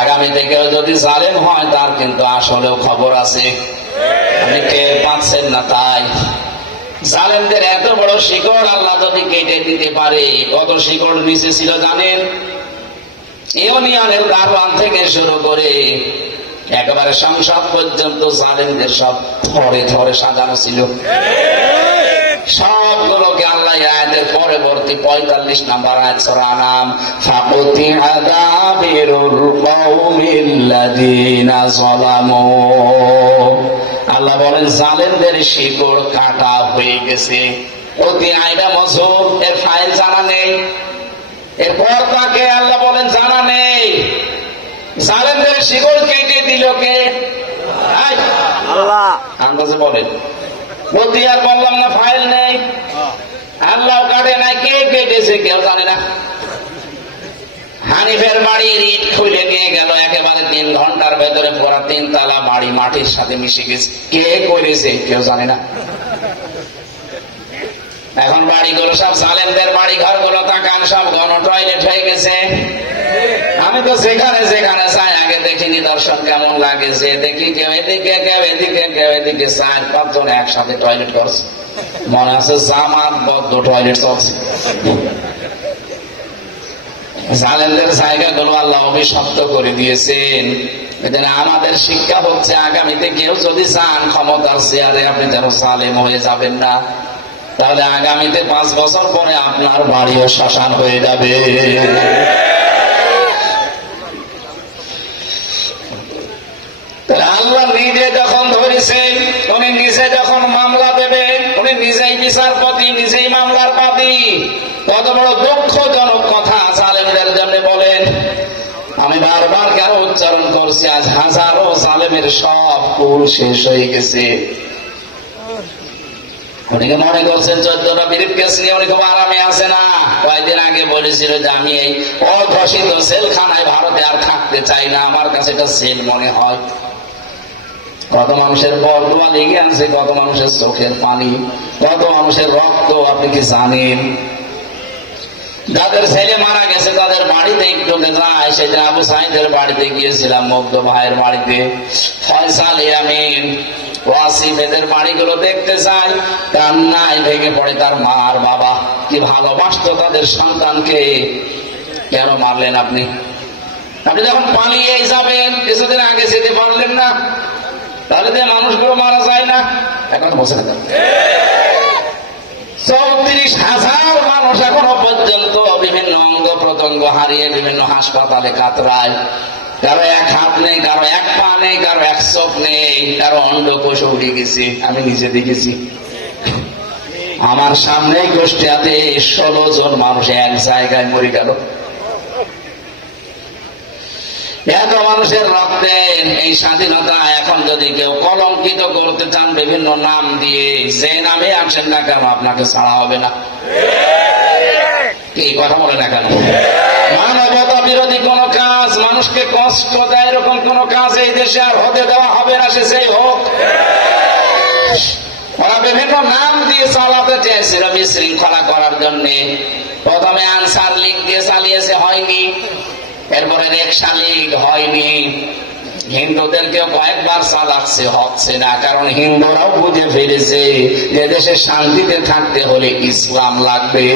আগামী থেকেও যদি জালেম হয় তার কিন্তু আসলেও খবর আছে, আপনি টের পাচ্ছেন না। তাই জালেমদের এত বড় শিকড় আল্লাহ যদি কেটে দিতে পারে, কত শিকড় নিচে ছিল জানেন? ইউনিয়নের দারোয়ান থেকে শুরু করে একেবারে সংসদ পর্যন্ত জালেমদের সব থরে থরে সাজানো ছিল। সবগুলোকে আল্লাহ আয়াতের পরবর্তী 45 নম্বর আয়াত সূরা আনাম, ফাকুতিআ দাবিরুল কওমিল্লাযিনা যালামু, আল্লাহ বলেন জালেমদের শিকড় কাটা হয়ে গেছে। অতি আয়টা মজুব, এর ফাইল জানা নেই, এরপর তাকে আল্লাহ বলেন জানা নেই। জালেমদের শিকড় কেটে দিল কে? আল্লাহ। আন্দাজে বলেন, প্রতি আর বললাম না ফাইল নেই, আল্লাহ কাটে নাই, কে কেটেছে কেউ জানে না। হানিফের বাড়ির ইট খুলে নিয়ে গেল, একেবারে 3 ঘন্টার ভেতরে পুরা 3 তলা বাড়ি মাটির সাথে মিশে গেছে, কে করেছে কেউ জানে না। এখন বাড়িগুলো সব জালেমদের বাড়ি, ঘরগুলো তাকান সব গণ টয়লেট হয়ে গেছে। আমি তো যেখানে যেখানে চাই আগে দেখি নিদর্শন কেমন লাগে, যে দেখি কেউ এদিকে কেউ এদিকে কেউ এদিকে, 4-5 জন একসাথে টয়লেট করছে, মনে আছে জামাতবদ্ধ টয়লেট চলছে। জালেমদের জায়গাগুলো আল্লাহ অভিশপ্ত করে দিয়েছেন। আমাদের শিক্ষা হচ্ছে আগামীতে কেউ যদি চান ক্ষমতার চেয়ারে, আপনি যেন জালেম হয়ে যাবেন না, তাহলে আগামীতে 5 বছর পরে আপনার বাড়িও শ্মশান হয়ে যাবে। আল্লাহ নিজে যখন ধরেছেন, উনি নিজে যখন মামলা দেবেন, উনি নিজেই বিচারপতি, নিজেই মামলার বাদী। কত বড় দুঃখজনক কথা জালেমদের জন্য বলেন। আমি বারবার কেন উচ্চারণ করছি, আজ হাজারো জালেমের সব কুল শেষ হয়ে গেছে। উনিকে মনে করছেন 14টা বিরিপ কেস নিয়ে উনি খুব আরামে আছে না। কয়েকদিন আগে বলেছিল যে আমি এই অঘোষিত সেলখানায় ভারতে আর থাকতে চাই না, আমার কাছে এটা সেল মনে হয়। কত মানুষের বরদোয়া লেগে আছে, কত মানুষের চোখের পানি, কত মানুষের রক্ত আপনি কি জানেন? যাদের ছেলে মারা গেছে তাদের বাড়িতে একটু যায়। সেদিন আবু সাইদের বাড়িতে গিয়েছিলাম, মুগ্ধ ভাইয়ের বাড়িতে, ফয়সাল ইয়ামিন, ওয়াসিম, এদের বাড়িগুলো দেখতে চাই। কান্নায় ভেঙে পড়ে তার মা আর বাবা। কি ভালোবাসতো তাদের সন্তানকে, কেন মারলেন আপনি? আপনি যখন পালিয়ে যাবেন, কিছুদিন আগে যেতে পারলেন না, তাহলে যে মানুষগুলো মারা যায় না? এখন বসে না, 34,000 মানুষ এখনো পর্যন্ত বিভিন্ন অঙ্গ প্রত্যঙ্গ হারিয়ে বিভিন্ন হাসপাতালে কাতরায়। কারো 1 হাত নেই, কারো 1 পা নেই, কারো 1 চোখ নেই, কারো অন্ডকোষ উঠে গেছে। আমি নিজে দেখেছি, আমার সামনে কুষ্টিয়াতে 16 জন মানুষ এক জায়গায় মরে গেল। এত মানুষের রক্তে এই স্বাধীনতা এখন যদি কেউ কলঙ্কিত করতে চান বিভিন্ন নাম দিয়ে, যে নামে আসেন না কেন আপনাকে ছাড়া হবে না। কি কথা বলে না কেন? মানবতা বিরোধী কোন কাজ, মানুষকে কষ্ট দেয় এরকম কোন কাজ এই দেশে আর হতে দেওয়া হবে না, সে সেই হোক। ওরা বিভিন্ন নাম দিয়ে চালাতে চেয়েছিল বিশৃঙ্খলা করার জন্য। প্রথমে আনসার লীগ দিয়ে চালিয়েছে, হয়নি। এরপরে রিকশা লীগ, হয়নি। হিন্দুদেরকে কয়েকবার চালাচ্ছে, হচ্ছে না। কারণ হিন্দুরাও বুঝে ফিরেছে যে দেশে শান্তিতে থাকতে হলে ইসলাম লাগবে।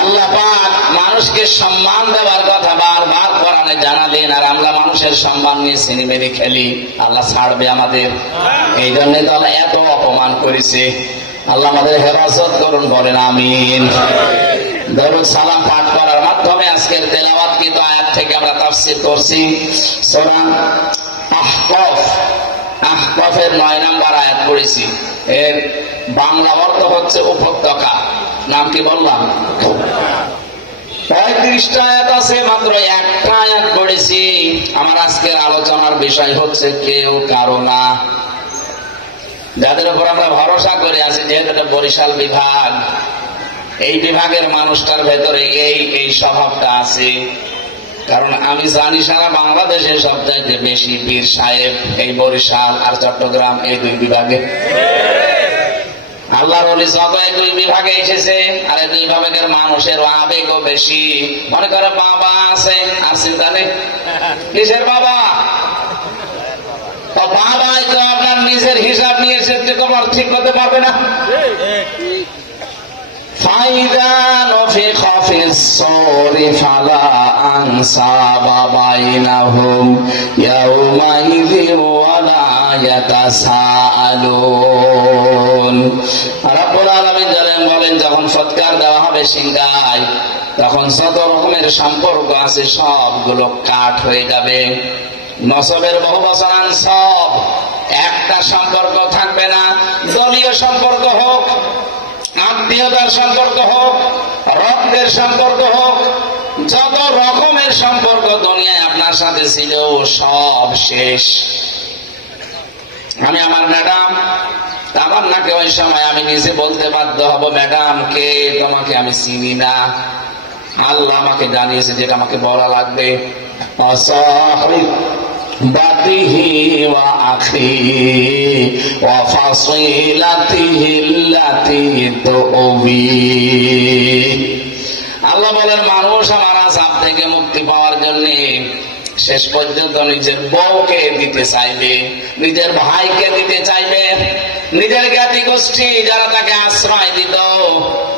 আল্লাহ পাক মানুষকে সম্মান দেওয়ার কথা বারবার কোরআনে জানালেন, আর আমরা মানুষের সম্মান নিয়ে সিনেমেরি খেলি। আল্লাহ ছাড়বে আমাদের? এই জন্য তো আল্লাহ এত অপমান করেছে। আল্লাহ আমাদের হেফাজত করুন, বলেন আমিন। দরুদ সালাম পাঠ করার মাধ্যমে আজকের তেলাওয়াতকৃত আয়াত থেকে আমরা তাফসীর করছি সূরা আহকাফের 9 নম্বর আয়াত পড়েছি। এর বাংলা অর্থ হচ্ছে উপত্যকা। নাম কি বললাম? 35টা আয়াত আছে, মাত্র একটা আয়াত পড়েছি। আমার আজকের আলোচনার বিষয় হচ্ছে কেউ কারো না। যাদের উপর আমরা ভরসা করে আছি, যেহেতু এটা বরিশাল বিভাগ, এই বিভাগের মানুষটার ভেতরে এই স্বভাবটা আছে। কারণ আমি জানি সারা বাংলাদেশে সবচাইতে বেশি পীর সাহেব এই বরিশাল আর চট্টগ্রাম, এই 2 বিভাগে। আল্লাহর ওলি যত এই 2 বিভাগে এসেছে, আর এই 2 বিভাগের মানুষের আবেগও বেশি। মনে করে বাবা আছে, আর চিন্তা নেই। কিসের বাবা? তো বাবাই তো আপনার নিজের হিসাব নিয়ে তোমার ঠিক করতে পারবে না। ফাইদা নুফিখা ফিস-সূরি ফালা আনসাবা বাইনাহুম ইয়াওমাইযিন ওয়ালা ইয়াতাসাআলুন। রব্বুল আলামিন বলেন, যখন সৎকার দেওয়া হবে সিংহায়, তখন যত রকমের সম্পর্ক আছে সবগুলো কাট হয়ে যাবে। নসবের বহু বচন আনসাব, একটা সম্পর্ক থাকবে না। দলীয় সম্পর্ক হোক, আত্মীয়তার সম্পর্ক হোক, রক্তের সম্পর্ক হোক, যত রকমের সম্পর্ক দুনিয়ায় আপনার সাথে ছিল সব শেষ। আমি আমার ম্যাডাম, আমার নাকি ওই সময় আমি নিজে বলতে বাধ্য হব, ম্যাডাম কে, তোমাকে আমি চিনি না। আল্লাহ আমাকে জানিয়েছে যেটা আমাকে বলা লাগবে। বাতিহি ওয়া আখি ওয়া ফাসিলাতিহি আল্লাতী তুবি। আল্লাহ বলেন, মানুষ আমার আযাব থেকে মুক্তি পাওয়ার জন্য শেষ পর্যন্ত নিজের বউকে দিতে চাইবে, নিজের ভাইকে দিতে চাইবে, নিজের জ্ঞাতি গোষ্ঠী যারা তাকে আশ্রয় দিত,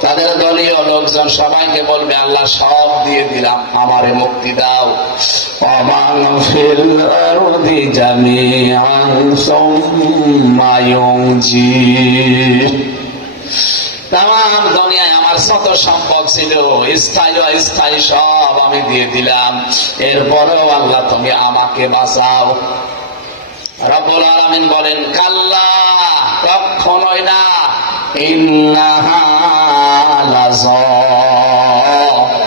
তাদের দলীয় লোকজন সবাইকে বলবে, আল্লাহ সব দিয়ে দিলাম, আমারে মুক্তি দাও। ওমান ফিল আরদি জামিআন সুম্মা ইউনজি। তাম দুনিয়ায় আমার যত সম্পদ ছিল, স্থায়ী অস্থায়ী সব আমি দিয়ে দিলাম, এরপরেও আল্লাহ তুমি আমাকে বাঁচাও। রব্বুল আলামিন বলেন, কাল্লা, কখনোই না, ইন্নাহা লাযা,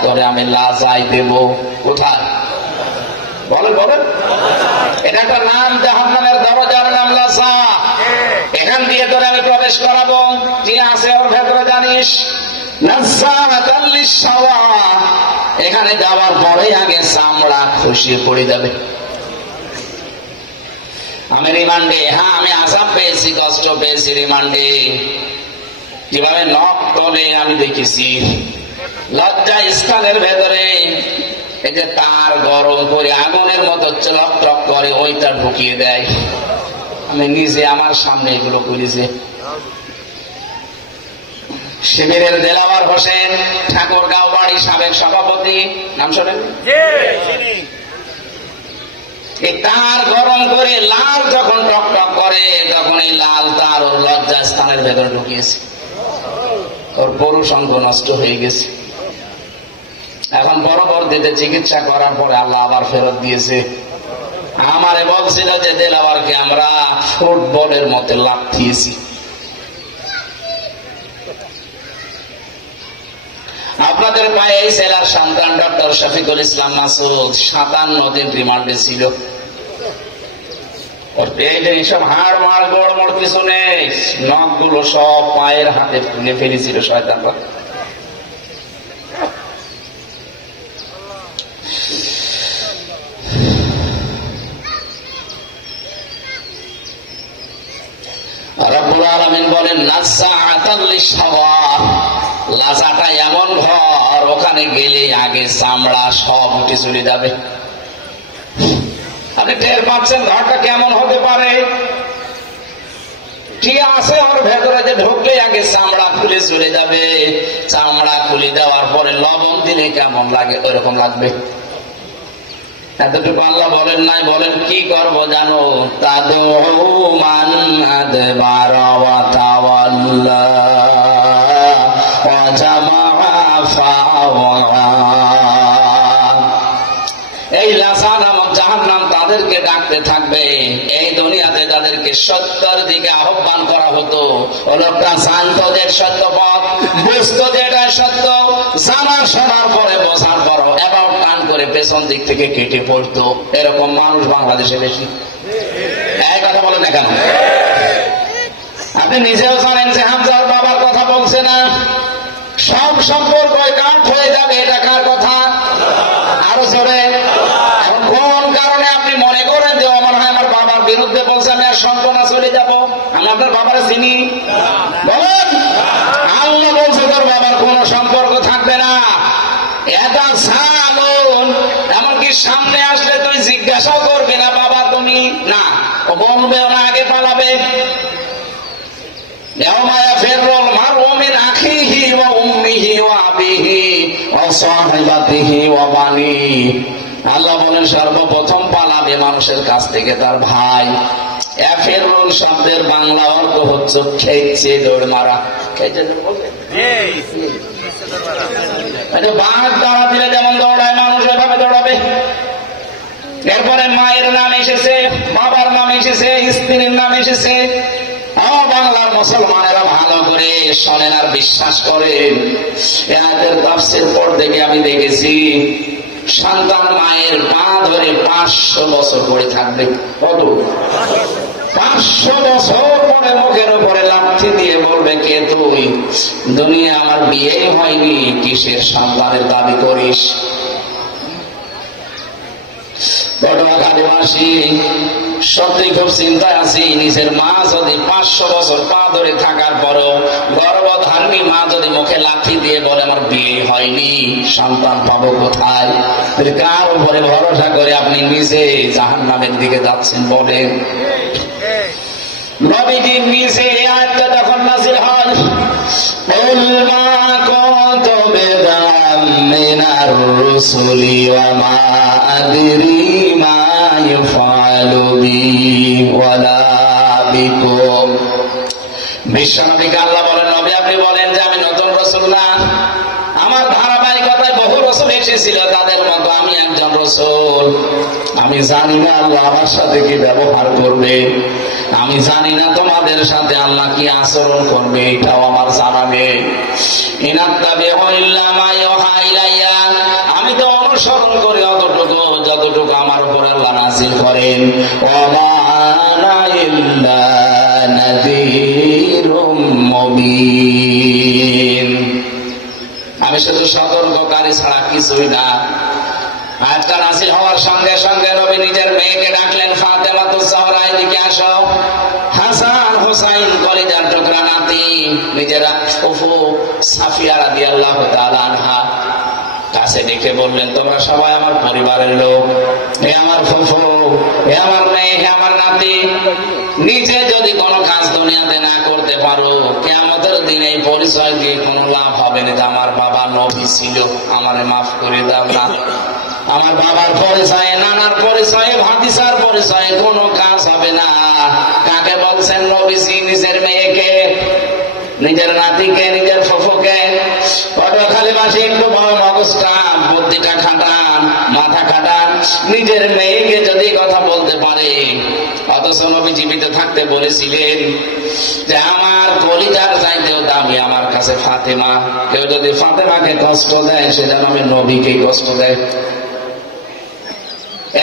তোরে আমি লাজাই দেব। কোথায়? বলেন বলেন। এটা একটা নাম, জাহান্নামের দরজার নাম লাযা। এখান দিয়ে তোরে আমি প্রবেশ করাবো। কি আছে ওর ভেতরে জানিস? নাযাআতাল লিশ-শাওয়া। এখানে যাওয়ার পরে আগে চামড়া খসিয়ে পড়ে যাবে। আমি রিমান্ডে, হ্যাঁ আমি আযাব পেয়েছি, কষ্ট পেয়েছি রিমান্ডে। কিভাবে নখ তলে আমি দেখেছি। লজ্জা স্থানের ভেতরে এই যে তার গরম করে আগুনের মতো চলক করে, ওইটা ঢুকিয়ে দেয়। আমি নিজে আমার সামনে এগুলো করেছি। শিবিরের দেলাওয়ার হোসেন, ঠাকুরগাঁও বাড়ি সাবেক সভাপতি, নাম শোনেন? তার গরম করে লাল যখন টক টক করে, তখন এই লাল তার ওর লজ্জা স্থানের ভেতরে ঢুকিয়েছে। ওর পুরুষ অঙ্গ নষ্ট হয়ে গেছে। এখন পরবর্তীতে চিকিৎসা করার পরে আল্লাহ আবার ফেরত দিয়েছে। আমারে বলছিল যে দেলাওয়ারকে আমরা ফুটবলের মতো লাফিয়েছি। আপনাদের পায়ে এই জেলার সন্তান ডক্টর শফিকুল ইসলাম মাসুদ 57 দিন রিমান্ডে ছিল। এইসব হাড় মাড় গোড় মোড় কিছু নেই, নখগুলো সব পায়ের হাতে তুলে ফেলেছিল শয়তানরা। রব্বুল আলামিন বলেন, নাযাআতাল লিশ-শাওয়া, লাজাটা এমন ঘর, ওখানে গেলে আগে চামড়া সব উঠে চলে যাবে। আপনি টের পাচ্ছেন ঘরটা কেমন হতে পারে? কি আছে ওর ভেতরে যে ঢুকলে আগে চামড়া খুলে চলে যাবে। চামড়া খুলে দেওয়ার পরে লবণ দিলে কেমন লাগে, ওইরকম লাগবে। এতটুকু আল্লাহ বলেন নাই, বলেন কি করবো জানো? তাদউ মান আদবারা ওয়া তাওয়াল্লা ওয়া জামাআ ফাআওয়া। এই লাযা নামক জাহান্নাম তাদেরকে ডাকতে থাকবে। এই দুনিয়াতে তাদেরকে সত্যের দিকে আহ্বান করা হতো। ও লোকটা জানতো যে সত্য পথ, বুঝতো যে এটা সত্য, জানা শোনার পরে বোঝার পরও এবার টান করে পেছন দিক থেকে কেটে পড়তো। এরকম মানুষ বাংলাদেশে বেশি। এই কথা বলেন না কেন? আপনি নিজেও জানেন যে হামজার বাবার কথা বলছে না, সব সম্পর্ক কাট হয়ে যাবে। এটা কার কথা? আরো জোরে। এখন কোন কারণে আপনি মনে করেন যে আমার হয় আমার বাবার বিরুদ্ধে বলছে আমি আর সম্পূর্ণ চলে যাব? আমি আপনার বাবারে চিনি? বলেন। আল্লাহ বলছে তোর বাবার কোন সম্পর্ক থাকবে না। এটা সালুন, এমনকি সামনে আসলে তুই জিজ্ঞাসাও করবে না বাবা তুমি, না ও বলবে না, আগে পালাবে। ইয়াউমা ইয়াফিরুল মারউ মিন আখিহি ওয়া উম্মিহি ওয়াসাহিবাতিহি ওয়া বানি। আল্লাহ বলেন সর্বপ্রথম পালাবে মানুষের কাছ থেকে তার ভাই। এফেরুন শব্দের বাংলা অর্থ হচ্ছে খেয়েছে দৌড় মারা। বাঘ দৌড়া দিলে যেমন দৌড়ায় মানুষ এভাবে দৌড়াবে। এরপরে মায়ের নাম এসেছে, বাবার নাম এসেছে, স্ত্রীর নাম এসেছে। বাংলার মুসলমানেরা ভালো করে শোনেন আর বিশ্বাস করেন। এদের তাফসীর পড়তে গিয়ে আমি দেখেছি সন্তান মায়ের পা ধরে 500 বছর পরে থাকবে। কত? 500 বছর পরে মুখের উপরে লাথি দিয়ে বলবে, কে তুই? দুনিয়া আমার বিয়ে হয়নি, কিসের সন্তানের দাবি করিস? পটুয়াখালীবাসী সত্যি খুব চিন্তায় আছি। নিজের মা যদি 500 বছর পা ধরে থাকার পরও গর্ভধারিণী মা যদি মুখে লাথি দিয়ে বলে আমার বিয়ে হয়নি, সন্তান পাবো কোথায়? কার উপরে ভরসা করে আপনি নিজে জাহান্নামের দিকে যাচ্ছেন বলেন? নবীজি নিজে আয়াতটা যখন নাযিল হয়, কুল মা কুনতু বিদআম মিনার রুসুলি ওয়া মা আদরি মা ইউফআলু বি ওয়ালা বিকুম। বিশ্বনবীকে আল্লাহ বলেন, নবী আপনি বলেন যে আমি নতুন রাসূল না, আমার ধারাবাহিকতায় বহু রাসূল এসেছিল, তাদের মতো আমি একজন রাসূল। আমি জানি না আল্লাহ আমার সাথে কি ব্যবহার করবে, আমি জানি না তোমাদের সাথে আল্লাহ কি আচরণ করবে, এটাও আমার জানা নেই। আমি তো অনুসরণ করি অতটুকু যতটুকু আমার উপর আল্লাহ নাযিল করেন। ওয়া আনা ইল্লা নাযীরুম মুবিন। আমি শুধু সতর্ককারী ছাড়া কিছুই না। আয়াতটা নাযিল হওয়ার সঙ্গে সঙ্গে নবী নিজের মেয়েকে ডাকলেন, ফাতেমাতুজ জাহরা এদিকে আসো। হাসান হুসাইন কলিজার টুকরা নাতি, নিজের ফুফু সাফিয়া রাদিয়াল্লাহু তাআলা আনহা কাছে ডেকে বললেন, তোমরা সবাই আমার পরিবারের লোক, হে আমার ফুফু, হে আমার মেয়ে, হে আমার নাতি, নিজে যদি কোনো কাজ দুনিয়াতে না করতে পারো, কিয়ামতের দিন এই পরিচয় দিয়ে কোনো লাভ হবে না। আমার বাবা নবী ছিল, আমারে মাফ করে দাও না। আমার বাবার পরিচয়ে, নানার পরিচয়ে, ভাতিজার পরিচয়ে কোনো কাজ হবে না। কাকে বলছেন নবীজি? নিজের মেয়েকে, নিজের নাতিকে, নিজের ফুফুকে। পটুয়াখালীবাসী একটু বড় মগজটা, বুদ্ধিটা খাটান, মাথা খাটান। নিজের মেয়েকে যদি কথা বলতে পারে, অথচ নবী জীবিত থাকতে বলেছিলেন যে আমার কলিজার চাইতেও দামি আমার কাছে ফাতেমা। কেউ যদি ফাতেমাকে কষ্ট দেয়, সে যেন আমি নবীকেই কষ্ট দেয়।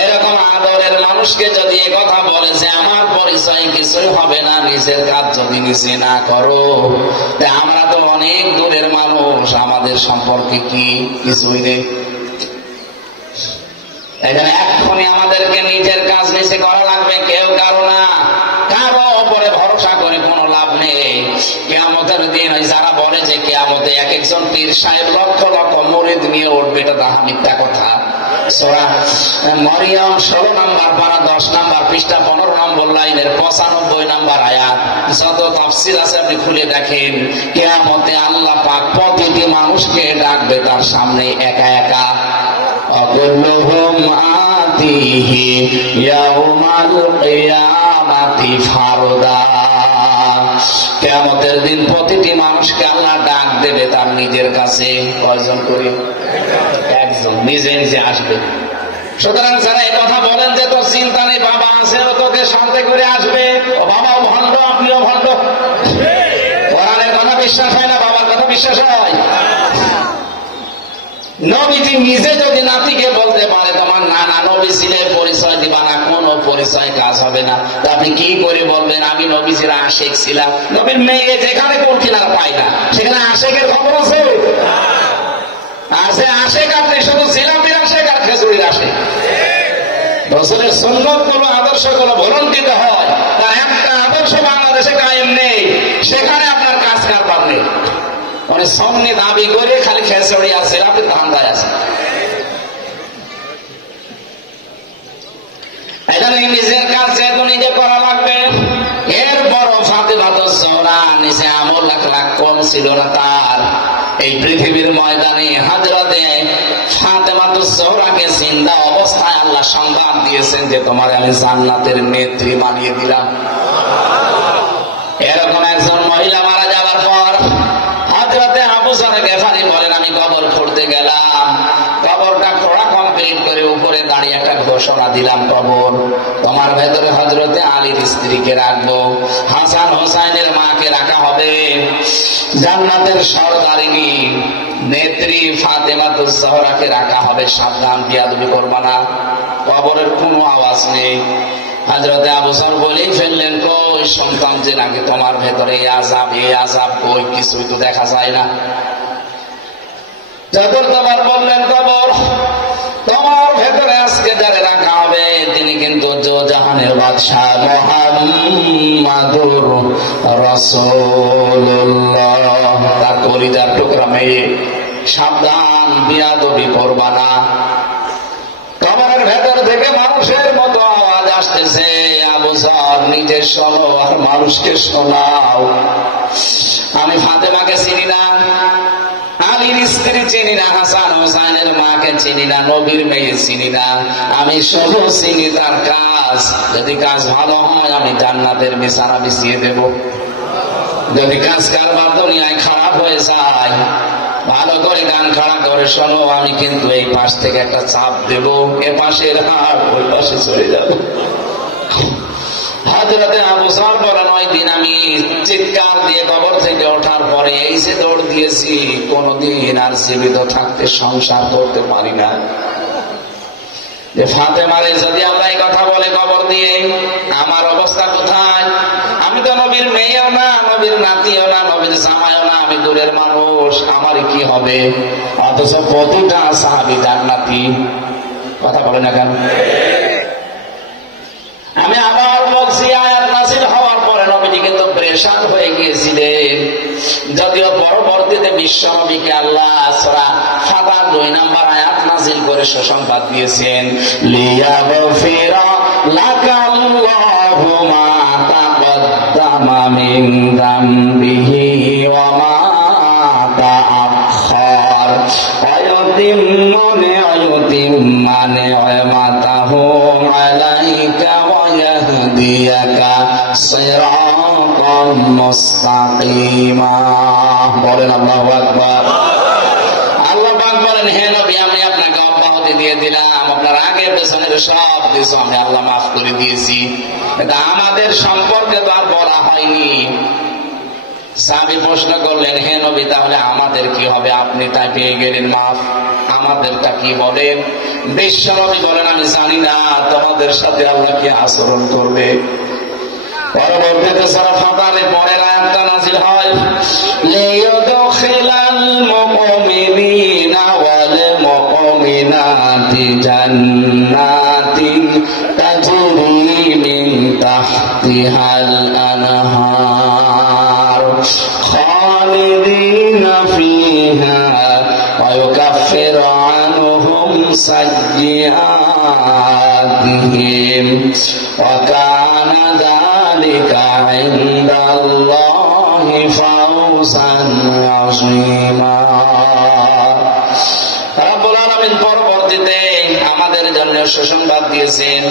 এরকম আদরের মানুষকে যদি এ কথা বলে যে আমার পরিচয় কিছুই হবে না, নিজের কাজ যদি নিজে না করো, আমরা তো অনেক দূরের মানুষ, আমাদের সম্পর্কে কি কিছুই নেই। এখানে এক্ষুনি আমাদেরকে নিজের কাজ নিজে করা লাগবে। কেউ কারো না, কারো উপরে ভরসা করে কোনো লাভ নেই। কিয়ামতের দিন যারা বলে যে কিয়ামতে এক একজন পীর সাহেব লক্ষ লক্ষ মুরিদ নিয়ে উঠবে, এটা তাহা মিথ্যা কথা। সূরা মরিয়ম 16 নম্বর পারা 10 নম্বর পৃষ্ঠা 15 নম্বর লাইনের 95 নম্বর আয়াত। যত তাফসীর আছে আপনি খুলে দেখেন, কিয়ামতে আল্লাহ পাক প্রতিটি মানুষকে ডাকবে তার সামনে একা একা। অকুল্লুহুম আতিহি ইয়াউমাল কিয়ামাতি ফারদা। কিয়ামতের দিন প্রতিটি মানুষকে আল্লাহ ডাক দেবে তার নিজের কাছে। কয়জন করে? একজন, নিজে নিজে আসবে। সুতরাং যারা এই কথা বলেন যে তোর চিন্তা নেই, বাবা আছে, তোকে শান্তি করে আসবে, ও বাবাও ভণ্ড, আপনিও ভণ্ড। কোরআনের কথা বিশ্বাস হয় না, বাবার কথা বিশ্বাস হয়? নবীজি নিজে যদি নাতিকে বলতে পারে তোমার নানা নবীজির পরিচয় দিবা না, কোন পরিচয় কাজ হবে না, তা আপনি কি করে বলবেন আমি নবীজির আশিক ছিলাম? নবীর মেয়ে যেখানে কোন কিনার পায় না, সেখানে আশিকের খবর আছে? আছে আশিক, আপনি শুধু জিলাপির আশিক আর খেজুরির আশিক। রাসূলের সুন্নাত গুলো, আদর্শ গুলো ভুলন্টিত হয়, তার একটা আদর্শ বাংলাদেশে কায়েম নেই, সেখানে আপনার কাজ কারবার নেই। মানে সামনে দাবি করে খালি খেসড়ি আছে, আপনি ধান্দায় আছে। এখানে নিজের কাজ যেহেতু নিজে করা লাগবে। এরপরও ফাতেমাতুজ জাহরা নিজে আমল লাখ লাখ কম ছিল না তার। এই পৃথিবীর ময়দানে হযরতে ফাতেমাতুজ জোহরাকে জিন্দা অবস্থায় আল্লাহ সংবাদ দিয়েছেন যে তোমার আমি জান্নাতের নেত্রী বানিয়ে দিলাম। এরকম একজন মহিলা মারা যাওয়ার পর হযরতে আবু যর গিফারী বলেন, আমি কবর খুঁড়তে গেলাম, কবরটা খোঁড়া কমপ্লিট করে উপরে দাঁড়িয়ে একটা ঘোষণা দিলাম, কবর তোমার ভেতরে হযরতে আলীর স্ত্রীকে রাখবো, হাসান হোসাইনের মাকে রাখা হবে, জান্নাতের সরদারিনী নেত্রী ফাতেমাতুজ জোহরাকে রাখা হবে, সাবধান বিয়াদবি করবা না। কবরের কোনো আওয়াজ নেই। হযরতে আবু যর বলেই ফেললেন, কই সন্তান যে নাকি তোমার ভেতরে এই আযাব কই, কিছুই তো দেখা যায় না। চতুর্থবার বললেন, কবর তোমার ভেতরে আজকে যারে রাখা হবে তিনি কিন্তু জাহানের বাদশাহ মুহাম্মাদুর রাসূলুল্লাহ, তার কলিজার টুকরা মেয়ে, সাবধান বিয়াদবি করবা না। কবরের ভেতর থেকে মানুষের মতো আওয়াজ আসতেছে, আবু যর নিজে শোনো আর মানুষকে শোনাও। আমি ফাতেমাকে চিনি না, আলীর স্ত্রী চিনি না, হাসান হোসাইনের মাকে চিনি না, নবীর মেয়ে চিনি না, আমি শুধু চিনি তার কাজ। যদি কাজ ভালো হয় আমি জান্নাতের বিছানা বিছিয়ে দেব, যদি কাজ কারবার দুনিয়ায় খারাপ হয়ে যায় ভালো করে গান খাড়া করে শোনো, আমি কিন্তু এই পাশ থেকে একটা চাপ দেব, এ পাশের হাত ওই পাশে চলে যাব। হযরতে আবু যর বলেন, ওই দিন আমি চিৎকার দিয়ে কবর থেকে ওঠার পরে এই যে দৌড় দিয়েছি, কোনদিন আর জীবিত থাকতে সংসার করতে পারি না। যে ফাতেমারে যদি আমরা এই কথা বলে কবর দিয়ে, আমার অবস্থা কোথায়? আমি তো নবীর মেয়েও না, নবীর নাতিও না, নবীর জামাইও না, আমি দূরের মানুষ, আমার কি হবে? অথচ প্রতিটা সাহাবী জান্নাতি। কথা বলে না কেন? আমি আবার বলছি, আয়াত নাযিল হওয়ার পরে নবীজি কিন্তু পেরেশান হয়ে গিয়েছিলেন, যদিও পরবর্তীতে বিশ্বনবীকে আল্লাহ সূরা ফাতহার 2 নম্বর আয়াত নাযিল করে সুসংবাদ দিয়েছেন, লিয়াগফিরা লাকাল্লাহু মা তাকদ্দামা মিন যামবিহি ওয়া মা তাআখার ওয়া ইউতিম্মা নি'মাতাহু আলাইকা ওয়া ইয়াহদিয়াকা সিরাতাম মুস্তাকিমা। বলেন আল্লাহু আকবার। আল্লাহ পাক বলেন, হে নবী আমি আপনাকে অব্যাহতি দিয়ে দিলাম, আপনার আগে পেছনের সব কিছু আমি আল্লাহ মাফ করে দিয়েছি। এটা আমাদের সম্পর্কে তো আর বলা হয়নি। সাহাবী প্রশ্ন করলেন, হে নবী তাহলে আমাদের কি হবে? আপনি তাই পেয়ে গেলেন মাফ, আমাদেরটা কি বলেন? বিশ্ব নবী বলেন, আমি জানি না তোমাদের সাথে আল্লাহ কি আচরণ করবে। পরবর্তীতে সূরা ফাতহার পরের আয়াতটা নাযিল হয়, লিইউদখিলাল মুমিনিনা ওয়াল মুমিনাতি জান্নাতিন তাজরি মিন তাহতিহাল আনহার খালিদিনা ফিহা ওয়া ইউকাফিরু আনহুম সাইয়্যাতিহিম ওয়া কানা যালিকা ইনদাল্লাহি ফাওজান আযীমা। রব্বুল আলামিন পরবর্তীতে আমাদের জন্য সুসংবাদ দিয়েছেন,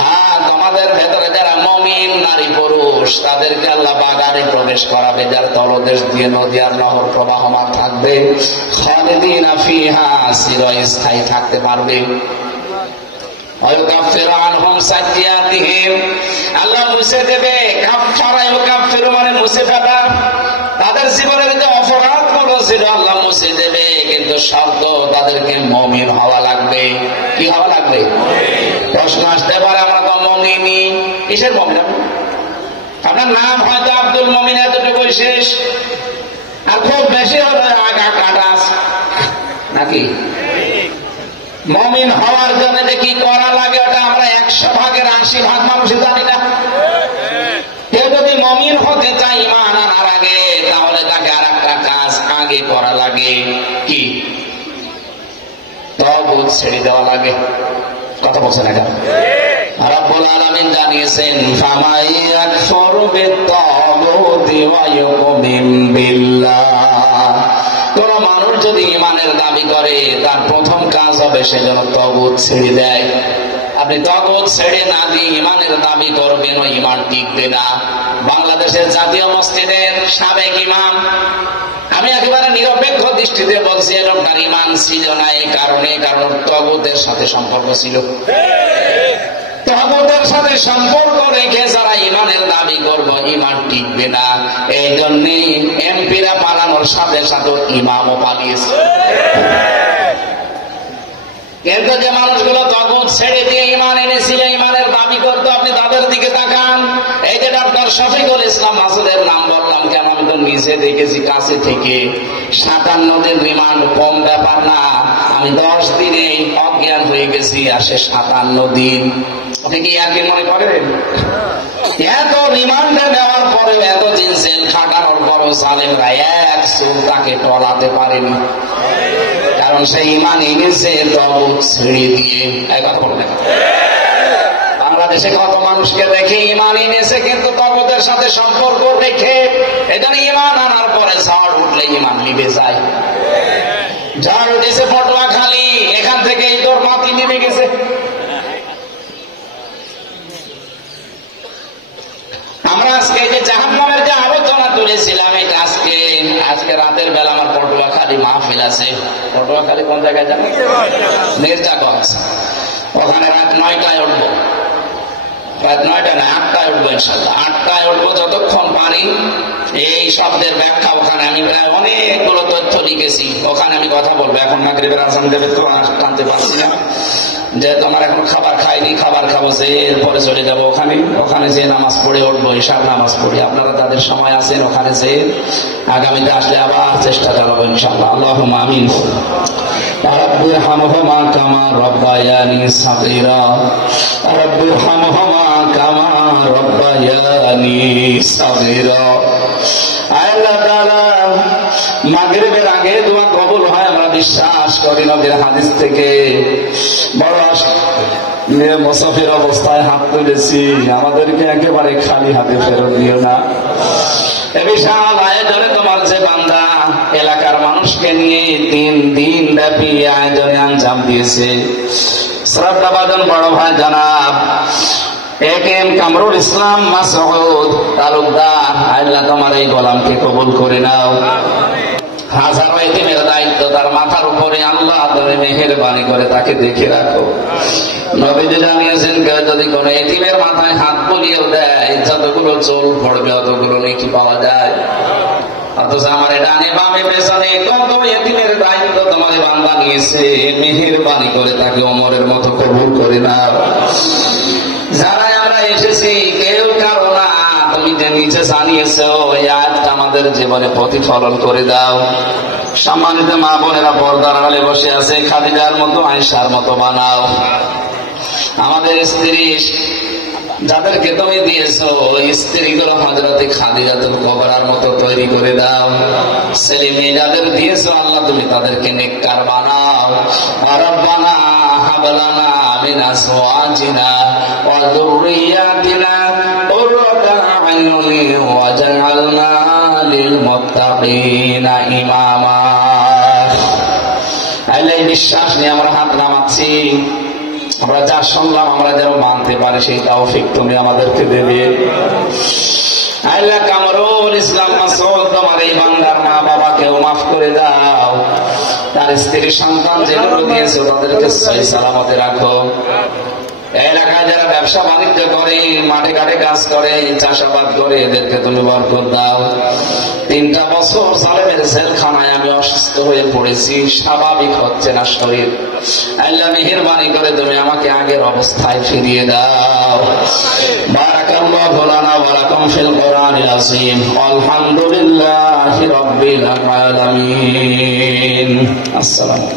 হ্যাঁ তোমাদের ভেতরে যারা মুমিন নারী পুরুষ তাদেরকে আল্লাহ বাগানে প্রবেশ করাবে, যার তলদেশ দিয়ে নদী আর নহর প্রবাহমান থাকবে, খালিদিনা ফিহা চিরস্থায়ী থাকতে পারবে। আল্লাহ মুছে দেবে, মানে মুছে ফেলা, তাদের জীবনের যে অপরাধ গুলো ছিল আল্লাহ মুছে দেবে, কিন্তু শর্ত তাদেরকে মুমিন হওয়া লাগবে। কি হওয়া লাগবে? প্রশ্ন আসতে পারে, আমরা তো মুমিনই, কিসের মুমিন? আপনার নাম হয়তো আব্দুল মুমিন, এতটুকুই শেষ, আর খুব বেশি হলো আগা কাটা নাকি? মুমিন হওয়ার জন্য যে কি করা লাগে ওটা আমরা 100 ভাগের 80 ভাগ মানুষই জানি না। কেউ যদি মুমিন হতে চায় ঈমান আনার আগে, তাহলে তাকে আর একটা কাজ আগে করা লাগে। কি? তাগুত ছেড়ে দেওয়া লাগে। কথা বলছেন এখন? রব্বুল আলামিন জানিয়েছেন, ফামাই ইয়াকফুর বিত-তাগুতি ওয়া ইউমিন বিল্লাহ কোন মানুষ যদি ইমানের দাবি করে তার প্রথম কাজ হবে সে যেন তাগুত ছেড়ে দেয়। আপনি তাগুত ছেড়ে না দিয়ে ইমানের দাবি করবেন, ও ইমান টিকবে না। বাংলাদেশের জাতীয় মসজিদের সাবেক ইমাম, আমি একেবারে নিরপেক্ষ দৃষ্টিতে বলছি, লোকটার ইমান ছিল না এই কারণে, কারণ তাগুতের সাথে সম্পর্ক ছিল। তাগুতের সাথে সম্পর্ক রেখে যারা ইমানের দাবি করবে ইমান টিকবে না। এই জন্যে এমপিরা পালানোর সাথে সাথে ইমামও পালিয়েছে। কিন্তু যে মানুষগুলো তাগুত ছেড়ে দিয়ে ইমান এনেছিল, ইমানের দাবি করতো, আপনি তাদের দিকে তাকান। এই যে ডক্টর শফিকুল ইসলাম মাসুদের নাম বললাম কেন, আমি তো নিজে দেখেছি কাছে থেকে। 57 দিন রিমান্ড কম ব্যাপার না। আমি 10 দিনে অজ্ঞান হয়ে গেছি, আর সে 57 দিন। আপনি কি আর কি মনে করেন? এত রিমান্ডে নেওয়ার পরেও, এত দিন জেল খাটানোর পরেও জালেমরা এক চুল তাকে টলাতে পারেনি, কারণ সে ইমান এনেছে তাগুত ছেড়ে দিয়ে। একবার বলবেন, বাংলাদেশে কত মানুষকে দেখে ইমান এনেছে কিন্তু তাগুতের সাথে সম্পর্ক রেখে। এজন্য ইমান আনার পরে ঝড় উঠলে ইমান নিভে যায়। ঝড় উঠেছে পটুয়াখালী, এখান থেকে এই তোর মাটি নেমে গেছে। আমরা আজকে যে জাহান্নামের যে আলোচনা তুলেছিলাম, এটা আজকে রাতের বেলা আমার পটুয়াখালী মাহফিল আছে। পটুয়াখালী কোন জায়গায় যাবো? মির্জাগঞ্জ। ওখানে রাত 9টায় উঠবো। রাত 9টা না, 8টায় উঠবো ইনশাল্লাহ। 8টায় উঠবো, যতক্ষণ পারি এই শব্দের ব্যাখ্যা ওখানে আমি প্রায় অনেকগুলো তথ্য লিখেছি, ওখানে আমি কথা বলবো। এখন মাগরিবের আযান দেবে তো টানতে পারছি না, যে তোমার এখন খাবার খাইনি, খাবার খাবো, যে এরপরে চলে যাবো ওখানে যে নামাজ পড়ে উঠবো, ঈশার নামাজ পড়ি। আপনারা তাদের সময় আছেন ওখানে যে আগামীতে আসলে আবার চেষ্টা চালাবো ইনশাআল্লাহ। আল্লাহুম্মা আমিন। রাব্বিরহামহুমা কামা রাব্বায়ানি সাগীরা, রাব্বিরহামহুমা কামা রাব্বায়ানি সাগীরা। আল্লাহ তাআলা মাগরিবের আগে দোয়া কবুল হয় আমরা বিশ্বাস করি। নবীর হাদিস থেকে বড় মুসাফির অবস্থায় হাত তুলেছি, আমাদেরকে একেবারে খালি হাতে ফেরত দিও না। এ বিশাল আয়োজনে তোমার যে বান্দা এলাকার মানুষকে নিয়ে 3 দিন ব্যাপী আয়োজনে আঞ্জাম দিয়েছে, শ্রদ্ধাভাজন বড় ভাই জনাব একেএম কামরুল ইসলাম মাসউদ তালুকদার, আল্লাহ তোমার এই গোলামকে কবুল করে নাও। হাজারো এতিমের দায়িত্ব তার মাথার উপরে, আল্লাহ তুমি মেহেরবানি করে তাকে দেখে রাখো। নবীজি জানিয়েছেন, কেউ যদি কোনো এতিমের মাথায় হাত বুলিয়েও দেয়, যতগুলো চুল পড়বে অতগুলো নেকি পাওয়া যায়। অথচ আমার ডানে বামে পেছনে কত এতিমের দায়িত্ব তোমার বান্দা নিয়েছে, মেহেরবানি করে তাকে ওমরের মতো কবুল করে নাও। যারা আমরা এসেছি কেউ কারো না, তুমি যে নিচে জানিয়েছো এই আয়াতটা আমাদের জীবনে প্রতিফলন করে দাও। সম্মানিত মা বোনেরা পর্দার আড়ালে বসে আছে, খাদিজার মতো আয়েশার মতো বানাও। আমাদের স্ত্রী যাদেরকে তুমি দিয়েছো ওই স্ত্রীগুলো হযরতে খাদিজাতুল কুবরার মতো তৈরি করে দাও। ছেলে মেয়ে যাদের দিয়েছো আল্লাহ তুমি তাদেরকে নেককার বানাও। রব্বানা হাব লানা মিন আজওয়াজিনা ওয়া যুররিয়াতিনা কুররাতা আয়ুনি ওয়াজআলনা লিল মুত্তাকিনা ইমামা। আল্লাহ বিশ্বাস নিয়ে আমরা হাত নামাচ্ছি, আমরা যা শুনলাম আমরা যেন মানতে পারি সেই তৌফিক তুমি আমাদেরকে দেবে। আল্লাহ কামরুল ইসলাম মাসউদ তোমার এই বান্দার মা বাবাকেও মাফ করে দাও, তার স্ত্রী সন্তান যেগুলো দিয়েছো তাদেরকে সহি সালামতে রাখো। এলাকায় যারা ব্যবসা বাণিজ্য করে, মাঠে ঘাটে কাজ করে, চাষাবাদ করে, এদেরকে তুমি বরকত দাও। 3টা বছর জালেমের জেলখানায় আমি অসুস্থ হয়ে পড়েছি, স্বাভাবিক হচ্ছে না শরীর। আল্লাহ মেহেরবানি করে তুমি আমাকে আগের অবস্থায় ফিরিয়ে দাও। বারাকাল্লাহু লানা ওয়া লাকুম ফিল কুরআনিল আযীম। আলহামদুলিল্লাহি রাব্বিল আলামিন। আসসালামু